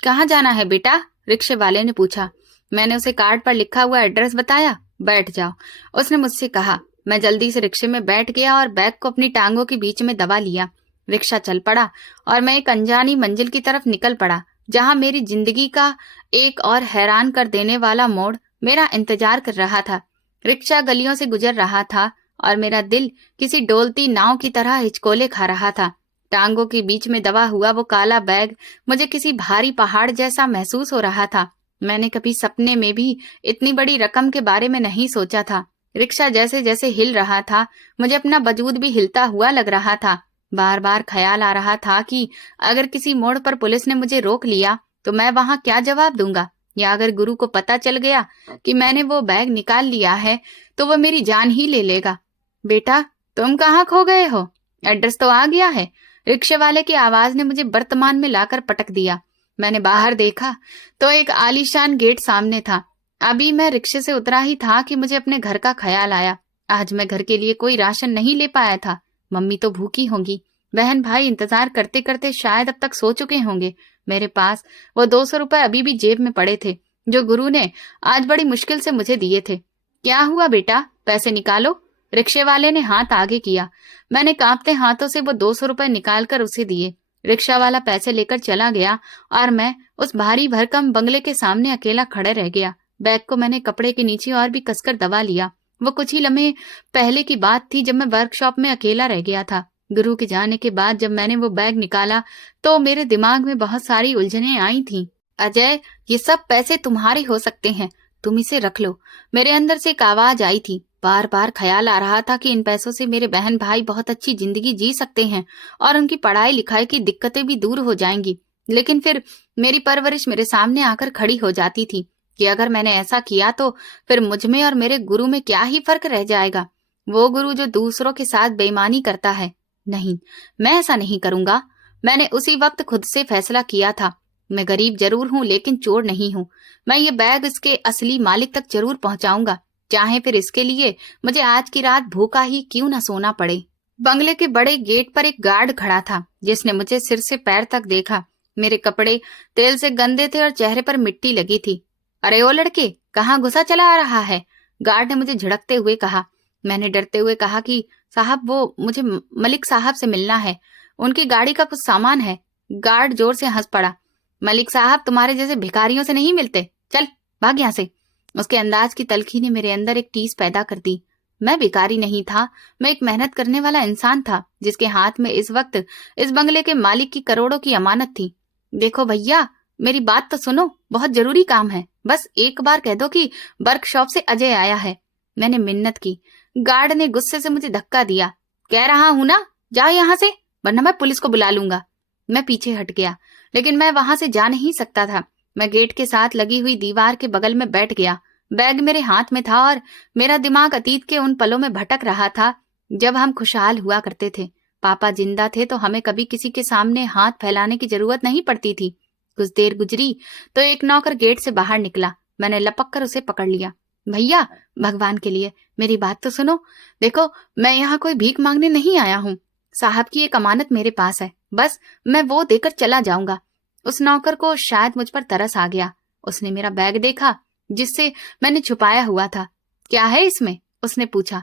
कहाँ जाना है बेटा? रिक्शे वाले ने पूछा। मैंने उसे कार्ड पर लिखा हुआ एड्रेस बताया। बैठ जाओ, उसने मुझसे कहा। मैं जल्दी से रिक्शे में बैठ गया और बैग को अपनी टांगों के बीच में दबा लिया। रिक्शा चल पड़ा और मैं एक अनजानी मंजिल की तरफ निकल पड़ा, जहां मेरी जिंदगी का एक और हैरान कर देने वाला मोड़ मेरा इंतजार कर रहा था। रिक्शा गलियों से गुजर रहा था और मेरा दिल किसी डोलती नाव की तरह हिचकोले खा रहा था। टांगों के बीच में दबा हुआ वो काला बैग मुझे किसी भारी पहाड़ जैसा महसूस हो रहा था। मैंने कभी सपने में भी इतनी बड़ी रकम के बारे में नहीं सोचा था। रिक्शा जैसे जैसे हिल रहा था, मुझे अपना वजूद भी हिलता हुआ लग रहा था। बार बार ख्याल आ रहा था कि अगर किसी मोड़ पर पुलिस ने मुझे रोक लिया तो मैं वहां क्या जवाब दूंगा, या अगर गुरु को पता चल गया कि मैंने वो बैग निकाल लिया है तो वो मेरी जान ही ले लेगा। बेटा, तुम कहाँ खो गए हो? एड्रेस तो आ गया है। रिक्शे वाले की आवाज ने मुझे वर्तमान में लाकर पटक दिया। मैंने बाहर देखा तो एक आलीशान गेट सामने था। अभी मैं रिक्शे से उतरा ही था कि मुझे अपने घर का ख्याल आया। आज मैं घर के लिए कोई राशन नहीं ले पाया था। मम्मी तो भूखी होंगी, बहन भाई इंतजार करते करते शायद अब तक सो चुके होंगे। मेरे पास वो 200 रुपए अभी भी जेब में पड़े थे, जो गुरु ने आज बड़ी मुश्किल से मुझे दिए थे। क्या हुआ बेटा, पैसे निकालो। रिक्शे वाले ने हाथ आगे किया। मैंने कांपते हाथों से वो 200 रुपए निकाल कर उसे दिए। रिक्शा वाला पैसे लेकर चला गया और मैं उस भारी भरकम बंगले के सामने अकेला खड़े रह गया। बैग को मैंने कपड़े के नीचे और भी कसकर दबा लिया। वो कुछ ही लम्हे पहले की बात थी जब मैं वर्कशॉप में अकेला रह गया था। गुरु के जाने के बाद जब मैंने वो बैग निकाला तो मेरे दिमाग में बहुत सारी उलझनें आई थीं। अजय, ये सब पैसे तुम्हारे हो सकते हैं, तुम इसे रख लो। मेरे अंदर से एक आवाज आई थी। बार बार ख्याल आ रहा था कि इन पैसों से मेरे बहन भाई बहुत अच्छी जिंदगी जी सकते हैं और उनकी पढ़ाई लिखाई की दिक्कतें भी दूर हो जाएंगी। लेकिन फिर मेरी परवरिश मेरे सामने आकर खड़ी हो जाती थी कि अगर मैंने ऐसा किया तो फिर मुझ में और मेरे गुरु में क्या ही फर्क रह जाएगा। वो गुरु जो दूसरों के साथ बेईमानी करता है। नहीं, मैं ऐसा नहीं करूंगा। मैंने उसी वक्त खुद से फैसला किया था। मैं गरीब जरूर हूं लेकिन चोर नहीं हूं। मैं ये बैग इसके असली मालिक तक जरूर पहुंचाऊंगा, चाहे फिर इसके लिए मुझे आज की रात भूखा ही क्यों न सोना पड़े। बंगले के बड़े गेट पर एक गार्ड खड़ा था जिसने मुझे सिर से पैर तक देखा। मेरे कपड़े तेल से गंदे थे और चेहरे पर मिट्टी लगी थी। अरे ओ लड़के, कहाँ घुसा चला आ रहा है? गार्ड ने मुझे झिड़कते हुए कहा। मैंने डरते हुए कहा कि साहब, वो मुझे मलिक साहब से मिलना है, उनकी गाड़ी का कुछ सामान है। गार्ड जोर से हंस पड़ा। मलिक साहब तुम्हारे जैसे भिखारियों से नहीं मिलते, चल भाग यहाँ से। उसके अंदाज की तलखी ने मेरे अंदर एक टीस पैदा कर दी। मैं भिखारी नहीं था, मैं एक मेहनत करने वाला इंसान था जिसके हाथ में इस वक्त इस बंगले के मालिक की करोड़ों की अमानत थी। देखो भैया, मेरी बात तो सुनो, बहुत जरूरी काम है, बस एक बार कह दो कि वर्कशॉप से अजय आया है। मैंने मिन्नत की। गार्ड ने गुस्से से मुझे धक्का दिया। कह रहा हूं ना, जा यहाँ से, वरना मैं पुलिस को बुला लूंगा। मैं पीछे हट गया, लेकिन मैं वहां से जा नहीं सकता था। मैं गेट के साथ लगी हुई दीवार के बगल में बैठ गया। बैग मेरे हाथ में था और मेरा दिमाग अतीत के उन पलों में भटक रहा था जब हम खुशहाल हुआ करते थे। पापा जिंदा थे तो हमें कभी किसी के सामने हाथ फैलाने की जरूरत नहीं पड़ती थी। कुछ देर गुजरी तो एक नौकर गेट से बाहर निकला। मैंने लपक कर उसे पकड़ लिया। भैया, भगवान के लिए मेरी बात तो सुनो। देखो, मैं यहाँ कोई भीख मांगने नहीं आया हूँ। साहब की एक अमानत मेरे पास है, बस मैं वो देकर चला जाऊंगा। उस नौकर को शायद मुझ पर तरस आ गया। उसने मेरा बैग देखा जिससे मैंने छुपाया हुआ था। क्या है इसमें? उसने पूछा।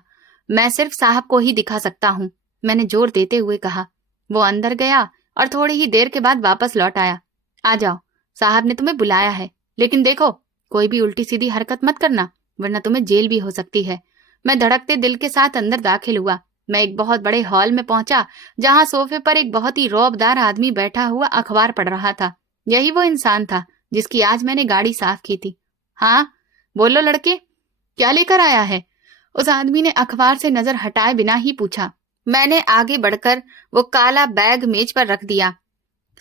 मैं सिर्फ साहब को ही दिखा सकता हूँ, मैंने जोर देते हुए कहा। वो अंदर गया और थोड़ी ही देर के बाद वापस लौट आया। आ जाओ, साहब ने तुम्हें बुलाया है, लेकिन देखो कोई भी उल्टी सीधी हरकत मत करना, वरना तुम्हें जेल भी हो सकती है। मैं धड़कते दिल के साथ अंदर दाखिल हुआ। मैं एक बहुत बड़े हॉल में पहुंचा जहां सोफे पर एक बहुत ही रौबदार आदमी बैठा हुआ अखबार पढ़ रहा था। यही वो इंसान था जिसकी आज मैंने गाड़ी साफ की थी। हाँ बोलो लड़के, क्या लेकर आया है? उस आदमी ने अखबार से नजर हटाए बिना ही पूछा। मैंने आगे बढ़कर वो काला बैग मेज पर रख दिया।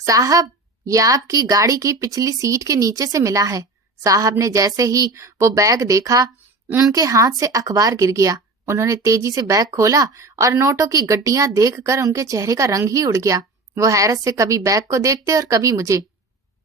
साहब, यह आपकी गाड़ी की पिछली सीट के नीचे से मिला है। साहब ने जैसे ही वो बैग देखा, उनके हाथ से अखबार गिर गया। उन्होंने तेजी से बैग खोला और नोटों की गड्डियां देखकर उनके चेहरे का रंग ही उड़ गया। वो हैरत से कभी बैग को देखते और कभी मुझे।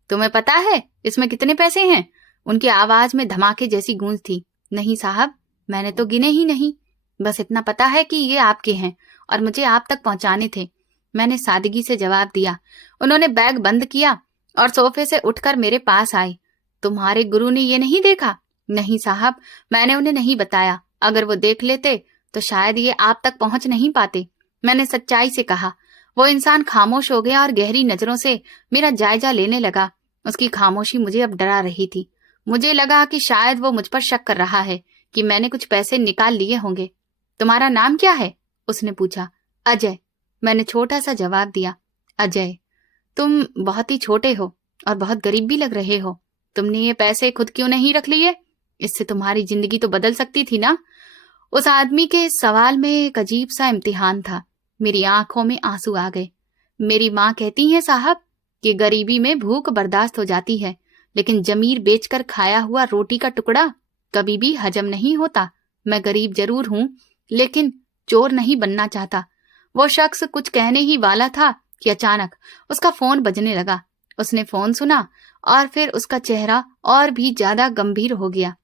तुम्हें पता है इसमें कितने पैसे हैं? उनकी आवाज में धमाके जैसी गूंज थी। नहीं साहब, मैंने तो गिने ही नहीं, बस इतना पता है कि ये आपके हैं और मुझे आप तक पहुंचाने थे, मैंने सादगी से जवाब दिया। उन्होंने बैग बंद किया और सोफे से उठकर मेरे पास आए। तुम्हारे गुरु ने ये नहीं देखा? नहीं साहब, मैंने उन्हें नहीं बताया। अगर वो देख लेते तो शायद ये आप तक पहुंच नहीं पाते, मैंने सच्चाई से कहा। वो इंसान खामोश हो गया और गहरी नजरों से मेरा जायजा लेने लगा। उसकी खामोशी मुझे अब डरा रही थी। मुझे लगा कि शायद वो मुझ पर शक कर रहा है कि मैंने कुछ पैसे निकाल लिए होंगे। तुम्हारा नाम क्या है? उसने पूछा। अजय, मैंने छोटा सा जवाब दिया। अजय, तुम बहुत ही छोटे हो और बहुत गरीब भी लग रहे हो। तुमने ये पैसे खुद क्यों नहीं रख लिए? इससे तुम्हारी जिंदगी तो बदल सकती थी ना। उस आदमी के सवाल में एक अजीब सा इम्तिहान था। मेरी आंखों में आंसू आ गए। मेरी माँ कहती है साहब कि गरीबी में भूख बर्दाश्त हो जाती है, लेकिन जमीर बेचकर खाया हुआ रोटी का टुकड़ा कभी भी हजम नहीं होता। मैं गरीब जरूर हूं, लेकिन चोर नहीं बनना चाहता। वो शख्स कुछ कहने ही वाला था कि अचानक उसका फोन बजने लगा। उसने फोन सुना और फिर उसका चेहरा और भी ज्यादा गंभीर हो गया।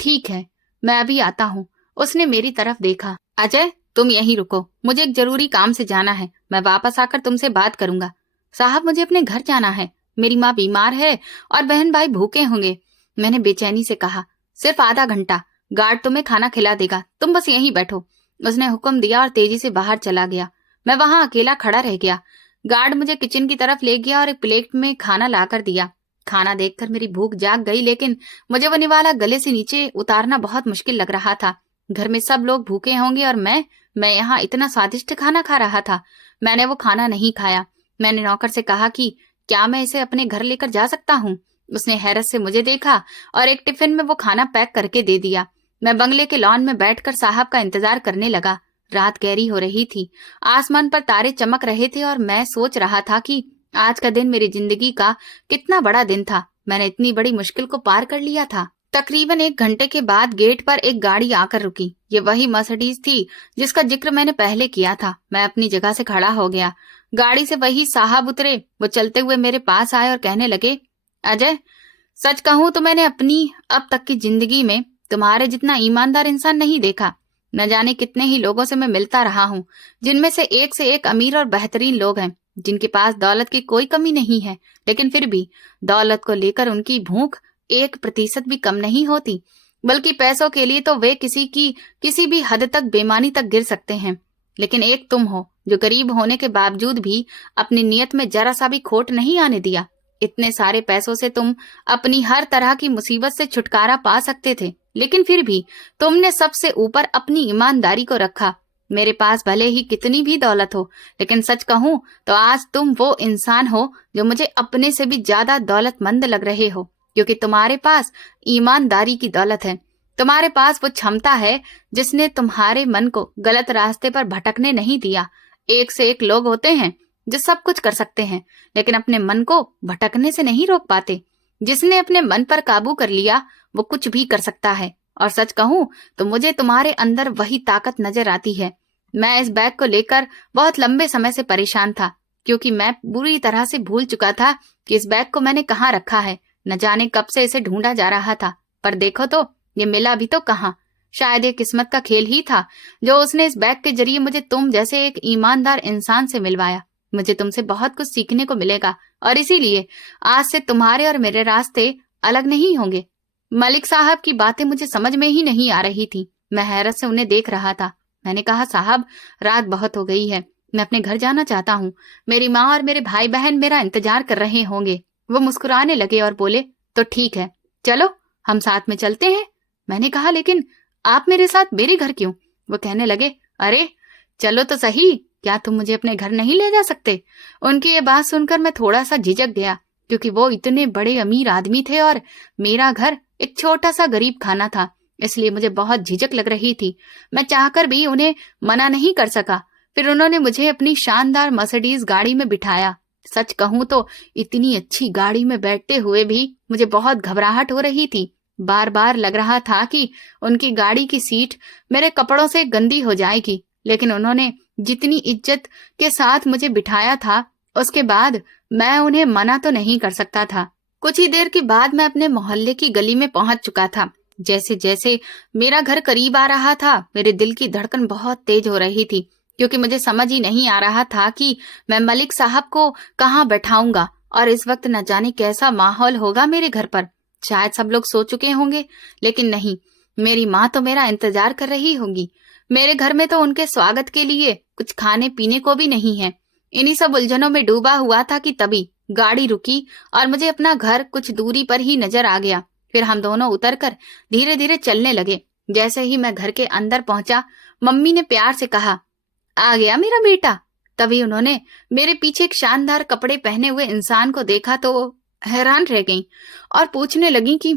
ठीक है, मैं अभी आता हूँ। उसने मेरी तरफ देखा। अजय, तुम यहीं रुको, मुझे एक जरूरी काम से जाना है, मैं वापस आकर तुमसे बात करूंगा। साहब, मुझे अपने घर जाना है, मेरी माँ बीमार है और बहन भाई भूखे होंगे, मैंने बेचैनी से कहा। सिर्फ आधा घंटा, गार्ड तुम्हें खाना खिला देगा, तुम बस यहीं बैठो। उसने हुक्म दिया और तेजी से बाहर चला गया। मैं वहां अकेला खड़ा रह गया। गार्ड मुझे किचन की तरफ ले गया और एक प्लेट में खाना लाकर दिया। खाना देखकर मेरी भूख जाग गई, लेकिन मुझे वो निवाला गले से नीचे उतारना बहुत मुश्किल लग रहा था। घर में सब लोग भूखे होंगे और मैं यहाँ इतना स्वादिष्ट खाना खा रहा था। मैंने वो खाना नहीं खाया। मैंने नौकर से कहा कि क्या मैं इसे अपने घर लेकर जा सकता हूँ। उसने हैरत से मुझे देखा और एक टिफिन में वो खाना पैक करके दे दिया। मैं बंगले के लॉन में बैठकर साहब का इंतजार करने लगा। रात गहरी हो रही थी, आसमान पर तारे चमक रहे थे और मैं सोच रहा था कि आज का दिन मेरी जिंदगी का कितना बड़ा दिन था। मैंने इतनी बड़ी मुश्किल को पार कर लिया था। तकरीबन 1 घंटे के बाद गेट पर एक गाड़ी आकर रुकी। ये वही मर्सिडीज थी जिसका जिक्र मैंने पहले किया था। मैं अपनी जगह से खड़ा हो गया। गाड़ी से वही साहब उतरे। वो चलते हुए मेरे पास आए और कहने लगे, अजय, सच कहूं तो मैंने अपनी अब तक की जिंदगी में तुम्हारे जितना ईमानदार इंसान नहीं देखा। न जाने कितने ही लोगों से मैं मिलता रहा हूँ, जिनमें से एक अमीर और बेहतरीन लोग हैं, जिनके पास दौलत की कोई कमी नहीं है, लेकिन फिर भी दौलत को लेकर उनकी भूख 1% भी कम नहीं होती। बल्कि पैसों के लिए तो वे किसी भी हद तक बेईमानी तक गिर सकते हैं। लेकिन एक तुम हो जो गरीब होने के बावजूद भी अपनी नीयत में जरा सा भी खोट नहीं आने दिया। इतने सारे पैसों से तुम अपनी हर तरह की मुसीबत से छुटकारा पा सकते थे, लेकिन फिर भी तुमने सबसे ऊपर अपनी ईमानदारी को रखा। मेरे पास भले ही कितनी भी दौलत हो, लेकिन सच कहूं तो आज तुम वो इंसान हो जो मुझे अपने से भी ज्यादा दौलतमंद लग रहे हो, क्योंकि तुम्हारे पास ईमानदारी की दौलत है। तुम्हारे पास वो क्षमता है जिसने तुम्हारे मन को गलत रास्ते पर भटकने नहीं दिया। एक से एक लोग होते हैं जो सब कुछ कर सकते हैं, लेकिन अपने मन को भटकने से नहीं रोक पाते। जिसने अपने मन पर काबू कर लिया वो कुछ भी कर सकता है। और सच कहूं तो मुझे तुम्हारे अंदर वही ताकत नजर आती है। मैं इस बैग को लेकर बहुत लंबे समय से परेशान था, क्योंकि मैं बुरी तरह से भूल चुका था कि इस बैग को मैंने कहाँ रखा है। न जाने कब से इसे ढूंढा जा रहा था, पर देखो तो ये मिला भी तो कहाँ। शायद ये किस्मत का खेल ही था जो उसने इस बैग के जरिए मुझे तुम जैसे एक ईमानदार इंसान से मिलवाया। मुझे तुमसे बहुत कुछ सीखने को मिलेगा और इसीलिए आज से तुम्हारे और मेरे रास्ते अलग नहीं होंगे। मलिक साहब की बातें मुझे समझ में ही नहीं आ रही थी। मैं हैरत से उन्हें देख रहा था। मैंने कहा, साहब, रात बहुत हो गई है, मैं अपने घर जाना चाहता हूँ। मेरी माँ और मेरे भाई बहन मेरा इंतजार कर रहे होंगे। वो मुस्कुराने लगे और बोले, तो ठीक है, चलो हम साथ में चलते हैं। मैंने कहा, लेकिन आप मेरे साथ मेरे घर क्यों? वो कहने लगे, अरे चलो तो सही, क्या तुम मुझे अपने घर नहीं ले जा सकते? उनकी ये बात सुनकर मैं थोड़ा सा झिझक गया, क्योंकि वो इतने बड़े अमीर आदमी थे और मेरा घर एक छोटा सा गरीब खाना था, इसलिए मुझे बहुत झिझक लग रही थी। मैं चाहकर भी उन्हें मना नहीं कर सका। फिर उन्होंने मुझे अपनी शानदार मर्सिडीज गाड़ी में बिठाया। सच कहूं तो इतनी अच्छी गाड़ी में बैठते हुए भी मुझे बहुत घबराहट हो रही थी। बार बार लग रहा था कि उनकी गाड़ी की सीट मेरे कपड़ों से गंदी हो जाएगी, लेकिन उन्होंने जितनी इज्जत के साथ मुझे बिठाया था, उसके बाद मैं उन्हें मना तो नहीं कर सकता था। कुछ ही देर के बाद मैं अपने मोहल्ले की गली में पहुंच चुका था। जैसे जैसे मेरा घर करीब आ रहा था, मेरे दिल की धड़कन बहुत तेज हो रही थी, क्योंकि मुझे समझ ही नहीं आ रहा था कि मैं मलिक साहब को कहाँ बैठाऊंगा और इस वक्त न जाने कैसा माहौल होगा मेरे घर पर। शायद सब लोग सो चुके होंगे, लेकिन नहीं, मेरी माँ तो मेरा इंतजार कर रही होगी। मेरे घर में तो उनके स्वागत के लिए कुछ खाने पीने को भी नहीं है। इन्हीं सब उलझनों में डूबा हुआ था कि तभी गाड़ी रुकी और मुझे अपना घर कुछ दूरी पर ही नजर आ गया। फिर हम दोनों उतरकर धीरे धीरे चलने लगे। जैसे ही मैं घर के अंदर पहुंचा, मम्मी ने प्यार से कहा, आ गया मेरा बेटा। तभी उन्होंने मेरे पीछे एक शानदार कपड़े पहने हुए इंसान को देखा तो हैरान रह गईं और पूछने लगी कि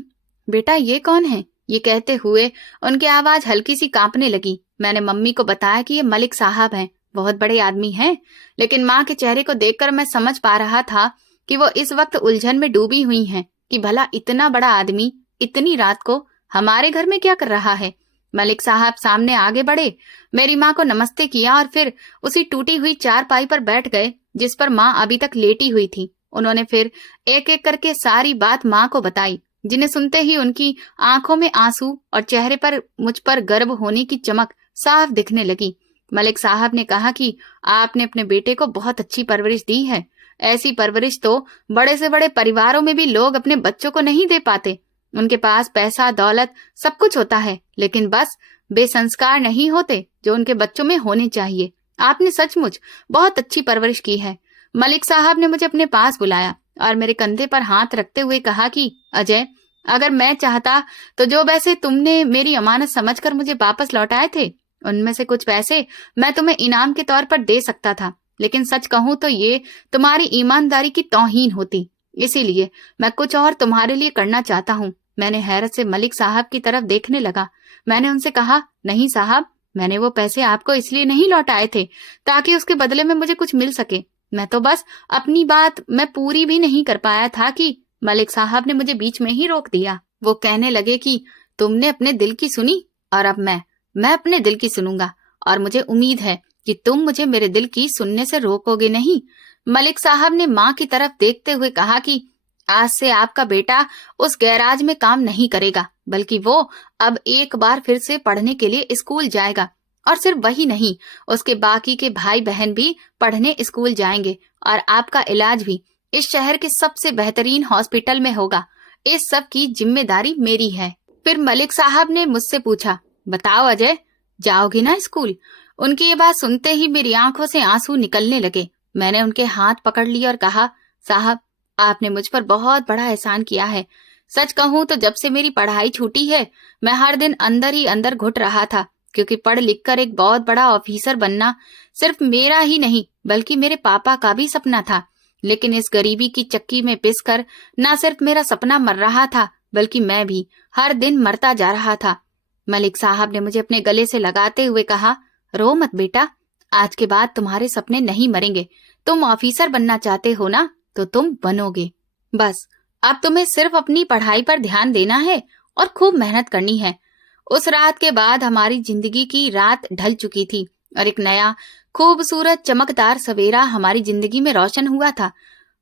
बेटा ये कौन है? ये कहते हुए उनकी आवाज हल्की सी कांपने लगी। मैंने मम्मी को बताया कि ये मलिक साहब हैं, बहुत बड़े आदमी हैं, लेकिन माँ के चेहरे को देखकर मैं समझ पा रहा था कि वो इस वक्त उलझन में डूबी हुई हैं कि भला इतना बड़ा आदमी इतनी रात को हमारे घर में क्या कर रहा है। मलिक साहब सामने आगे बढ़े, मेरी माँ को नमस्ते किया और फिर उसी टूटी हुई चारपाई पर बैठ गए जिस पर माँ अभी तक लेटी हुई थी। उन्होंने फिर एक एक करके सारी बात माँ को बताई। जिन्हें सुनते ही उनकी आंखों में आंसू और चेहरे पर मुझ पर गर्व होने की चमक साफ दिखने लगी। मलिक साहब ने कहा कि आपने अपने बेटे को बहुत अच्छी परवरिश दी है। ऐसी परवरिश तो बड़े से बड़े परिवारों में भी लोग अपने बच्चों को नहीं दे पाते। उनके पास पैसा दौलत सब कुछ होता है, लेकिन बस बेसंस्कार नहीं होते जो उनके बच्चों में होने चाहिए। आपने सचमुच बहुत अच्छी परवरिश की है। मलिक साहब ने मुझे अपने पास बुलाया और मेरे कंधे पर हाथ रखते हुए कहा कि अजय, अगर मैं चाहता तो जो पैसे तुमने मेरी अमानत समझकर मुझे वापस लौटाए थे, उनमें से कुछ पैसे मैं तुम्हें इनाम के तौर पर दे सकता था, लेकिन सच कहूं तो ये तुम्हारी ईमानदारी की तौहीन होती। इसीलिए मैं कुछ और तुम्हारे लिए करना चाहता हूँ। मैंने हैरत से मलिक साहब की तरफ देखने लगा। मैंने उनसे कहा, नहीं साहब, मैंने वो पैसे आपको इसलिए नहीं लौटाए थे ताकि उसके बदले में मुझे कुछ मिल सके। मैं तो बस अपनी बात मैं पूरी भी नहीं कर पाया था कि मलिक साहब ने मुझे बीच में ही रोक दिया। वो कहने लगे कि तुमने अपने दिल की सुनी और अब मैं अपने दिल की सुनूंगा, और मुझे उम्मीद है कि तुम मुझे मेरे दिल की सुनने से रोकोगे नहीं। मलिक साहब ने माँ की तरफ देखते हुए कहा कि आज से आपका बेटा उस गैराज में काम नहीं करेगा, बल्कि वो अब एक बार फिर से पढ़ने के लिए स्कूल जाएगा। और सिर्फ वही नहीं, उसके बाकी के भाई बहन भी पढ़ने स्कूल जाएंगे और आपका इलाज भी इस शहर के सबसे बेहतरीन हॉस्पिटल में होगा। इस सब की जिम्मेदारी मेरी है। फिर मलिक साहब ने मुझसे पूछा, बताओ अजय, जाओगी ना स्कूल? उनकी ये बात सुनते ही मेरी आंखों से आंसू निकलने लगे। मैंने उनके हाथ पकड़ लिए और कहा, साहब, आपने मुझ पर बहुत बड़ा एहसान किया है। सच कहूं तो जब से मेरी पढ़ाई छूटी है, मैं हर दिन अंदर ही अंदर घुट रहा था, क्योंकि पढ़ लिख कर एक बहुत बड़ा ऑफिसर बनना सिर्फ मेरा ही नहीं बल्कि मेरे पापा का भी सपना था। लेकिन इस गरीबी की चक्की में पिसकर न सिर्फ मेरा सपना मर रहा था, बल्कि मैं भी हर दिन मरता जा रहा था। मलिक साहब ने मुझे अपने गले से लगाते हुए कहा, रो मत बेटा, आज के बाद तुम्हारे सपने नहीं मरेंगे। तुम ऑफिसर बनना चाहते हो ना, तो तुम बनोगे। बस अब तुम्हें सिर्फ अपनी पढ़ाई पर ध्यान देना है और खूब मेहनत करनी है। उस रात के बाद हमारी जिंदगी की रात ढल चुकी थी और एक नया खूबसूरत चमकदार सवेरा हमारी जिंदगी में रोशन हुआ था।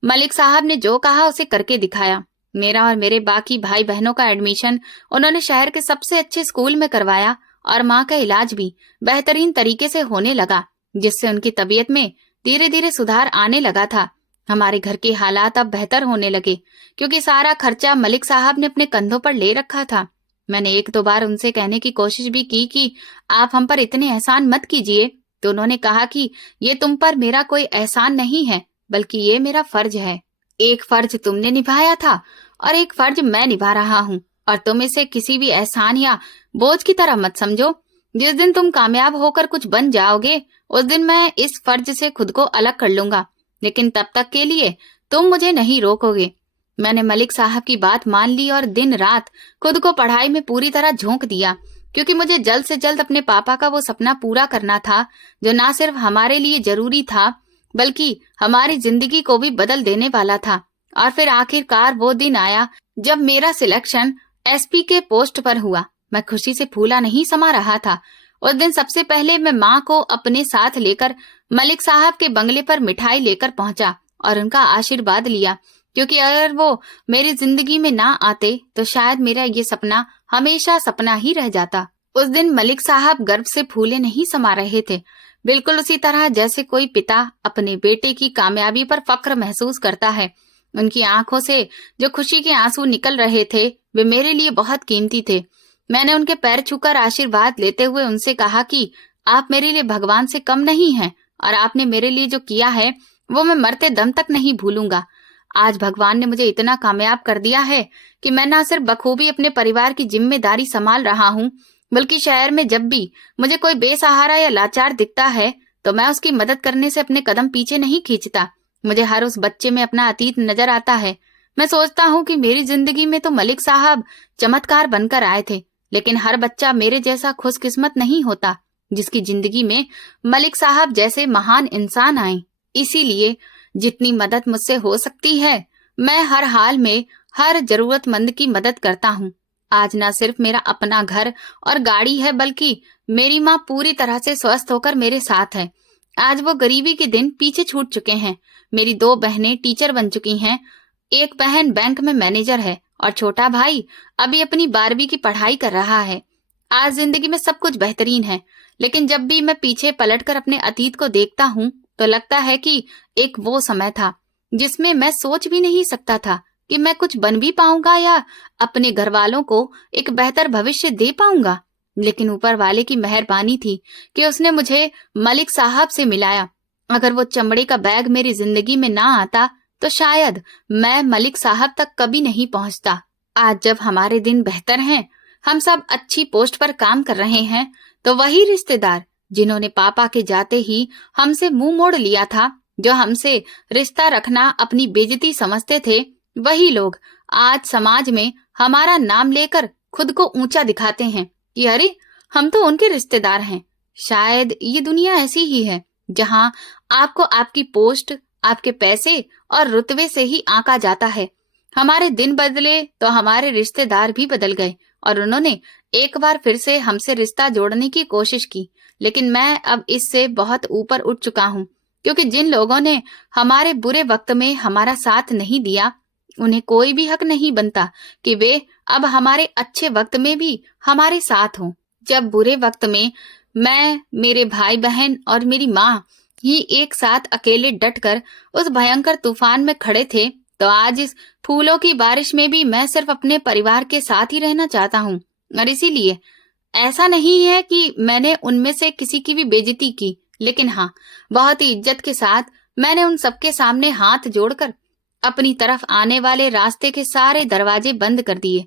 मलिक साहब ने जो कहा उसे करके दिखाया। मेरा और मेरे बाकी भाई बहनों का एडमिशन उन्होंने शहर के सबसे अच्छे स्कूल में करवाया और माँ का इलाज भी बेहतरीन तरीके से होने लगा, जिससे उनकी तबीयत में धीरे धीरे सुधार आने लगा था। हमारे घर के हालात अब बेहतर होने लगे, क्योंकि सारा खर्चा मलिक साहब ने अपने कंधों पर ले रखा था। मैंने एक दो बार उनसे कहने की कोशिश भी की कि आप हम पर इतने एहसान मत कीजिए, तो उन्होंने कहा कि ये तुम पर मेरा कोई एहसान नहीं है, बल्कि ये मेरा फर्ज है। एक फर्ज तुमने निभाया था और एक फर्ज मैं निभा रहा हूँ, और तुम इसे किसी भी एहसान या बोझ की तरह मत समझो। जिस दिन तुम कामयाब होकर कुछ बन जाओगे, उस दिन मैं इस फर्ज से खुद को अलग कर लूंगा, लेकिन तब तक के लिए तुम मुझे नहीं रोकोगे। मैंने मलिक साहब की बात मान ली और दिन रात खुद को पढ़ाई में पूरी तरह झोंक दिया, क्योंकि मुझे जल्द से जल्द अपने पापा का वो सपना पूरा करना था जो ना सिर्फ हमारे लिए जरूरी था, बल्कि हमारी जिंदगी को भी बदल देने वाला था। और फिर आखिरकार वो दिन आया जब मेरा सिलेक्शन एसपी के पोस्ट पर हुआ। मैं खुशी से फूला नहीं समा रहा था। उस दिन सबसे पहले मैं माँ को अपने साथ लेकर मलिक साहब के बंगले पर मिठाई लेकर पहुंचा और उनका आशीर्वाद लिया, क्योंकि अगर वो मेरी जिंदगी में ना आते तो शायद मेरा ये सपना हमेशा सपना ही रह जाता। उस दिन मलिक साहब गर्व से फूले नहीं समा रहे थे, बिल्कुल उसी तरह जैसे कोई पिता अपने बेटे की कामयाबी पर फक्र महसूस करता है। उनकी आंखों से जो खुशी के आंसू निकल रहे थे, वे मेरे लिए बहुत कीमती थे। मैंने उनके पैर छूकर आशीर्वाद लेते हुए उनसे कहा कि आप मेरे लिए भगवान से कम नहीं हैं, और आपने मेरे लिए जो किया है वो मैं मरते दम तक नहीं भूलूंगा। आज भगवान ने मुझे इतना कामयाब कर दिया है कि मैं न सिर्फ बखूबी अपने परिवार की जिम्मेदारी संभाल रहा हूँ, बल्कि शहर में जब भी मुझे कोई बेसहारा या लाचार दिखता है तो मैं उसकी मदद करने से अपने कदम पीछे नहीं खींचता। मुझे हर उस बच्चे में अपना अतीत नजर आता है। मैं सोचता हूँ कि मेरी जिंदगी में तो मलिक साहब चमत्कार बनकर आए थे, लेकिन हर बच्चा मेरे जैसा खुशकिस्मत नहीं होता जिसकी जिंदगी में मलिक साहब जैसे महान इंसान आए। इसीलिए जितनी मदद मुझसे हो सकती है, मैं हर हाल में हर जरूरतमंद की मदद करता हूँ। आज न सिर्फ मेरा अपना घर और गाड़ी है, बल्कि मेरी माँ पूरी तरह से स्वस्थ होकर मेरे साथ है। आज वो गरीबी के दिन पीछे छूट चुके हैं। मेरी 2 बहनें टीचर बन चुकी हैं। एक बहन बैंक में मैनेजर है और छोटा भाई अभी अपनी 12वीं की पढ़ाई कर रहा है। आज जिंदगी में सब कुछ बेहतरीन है, लेकिन जब भी मैं पीछे पलटकर अपने अतीत को देखता हूँ तो लगता है कि एक वो समय था जिसमें मैं सोच भी नहीं सकता था कि मैं कुछ बन भी पाऊंगा या अपने घर वालों को एक बेहतर भविष्य दे पाऊंगा। लेकिन ऊपर वाले की मेहरबानी थी कि उसने मुझे मलिक साहब से मिलाया। अगर वो चमड़े का बैग मेरी जिंदगी में ना आता तो शायद मैं मलिक साहब तक कभी नहीं पहुंचता। आज जब हमारे दिन बेहतर हैं, हम सब अच्छी पोस्ट पर काम कर रहे हैं, तो वही रिश्तेदार जिन्होंने पापा के जाते ही हमसे मुंह मोड़ लिया था, जो हमसे रिश्ता रखना अपनी बेइज्जती समझते थे, वही लोग आज समाज में हमारा नाम लेकर खुद को ऊंचा दिखाते हैं कि अरे हम तो उनके रिश्तेदार हैं। शायद ये दुनिया ऐसी ही है जहां आपको आपकी पोस्ट, आपके पैसे और रुतबे से ही आंका जाता है। हमारे दिन बदले तो हमारे रिश्तेदार भी बदल गए और उन्होंने एक बार फिर से हमसे रिश्ता जोड़ने की कोशिश की। लेकिन मैं अब इससे बहुत ऊपर उठ चुका हूँ, क्योंकि जिन लोगों ने हमारे बुरे वक्त में हमारा साथ नहीं दिया, उन्हें कोई भी हक नहीं बनता कि वे अब हमारे अच्छे वक्त में भी हमारे साथ हों। जब बुरे वक्त में मैं, मेरे भाई बहन और मेरी माँ ही एक साथ अकेले डटकर उस भयंकर तूफान में खड़े थे, तो आज इस फूलों की बारिश में भी मैं सिर्फ अपने परिवार के साथ ही रहना चाहता हूँ। और इसीलिए ऐसा नहीं है कि मैंने उनमें से किसी की भी बेइज्जती की, लेकिन हाँ, बहुत ही इज्जत के साथ मैंने उन सबके सामने हाथ जोड़कर अपनी तरफ आने वाले रास्ते के सारे दरवाजे बंद कर दिए।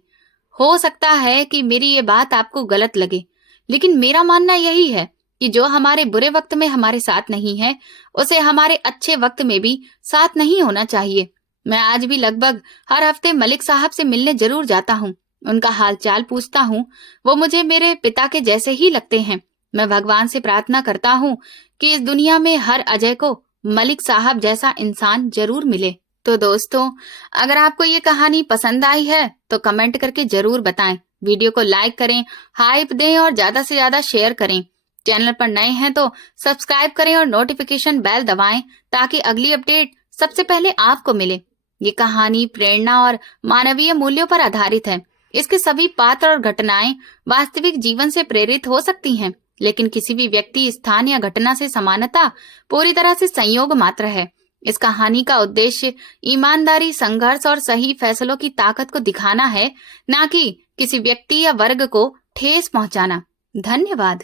हो सकता है कि मेरी ये बात आपको गलत लगे, लेकिन मेरा मानना यही है कि जो हमारे बुरे वक्त में हमारे साथ नहीं है, उसे हमारे अच्छे वक्त में भी साथ नहीं होना चाहिए। मैं आज भी लगभग हर हफ्ते मलिक साहब से मिलने जरूर जाता हूँ, उनका हालचाल पूछता हूँ। वो मुझे मेरे पिता के जैसे ही लगते हैं। मैं भगवान से प्रार्थना करता हूँ कि इस दुनिया में हर अजय को मलिक साहब जैसा इंसान जरूर मिले। तो दोस्तों, अगर आपको ये कहानी पसंद आई है तो कमेंट करके जरूर बताएं। वीडियो को लाइक करें, हाइप दें और ज्यादा से ज्यादा शेयर करें। चैनल पर नए हैं तो सब्सक्राइब करें और नोटिफिकेशन बेल दबाएं ताकि अगली अपडेट सबसे पहले आपको मिले। ये कहानी प्रेरणा और मानवीय मूल्यों पर आधारित है। इसके सभी पात्र और घटनाएं वास्तविक जीवन से प्रेरित हो सकती हैं, लेकिन किसी भी व्यक्ति, स्थान या घटना से समानता पूरी तरह से संयोग मात्र है। इस कहानी का उद्देश्य ईमानदारी, संघर्ष और सही फैसलों की ताकत को दिखाना है, न कि किसी व्यक्ति या वर्ग को ठेस पहुंचाना। धन्यवाद।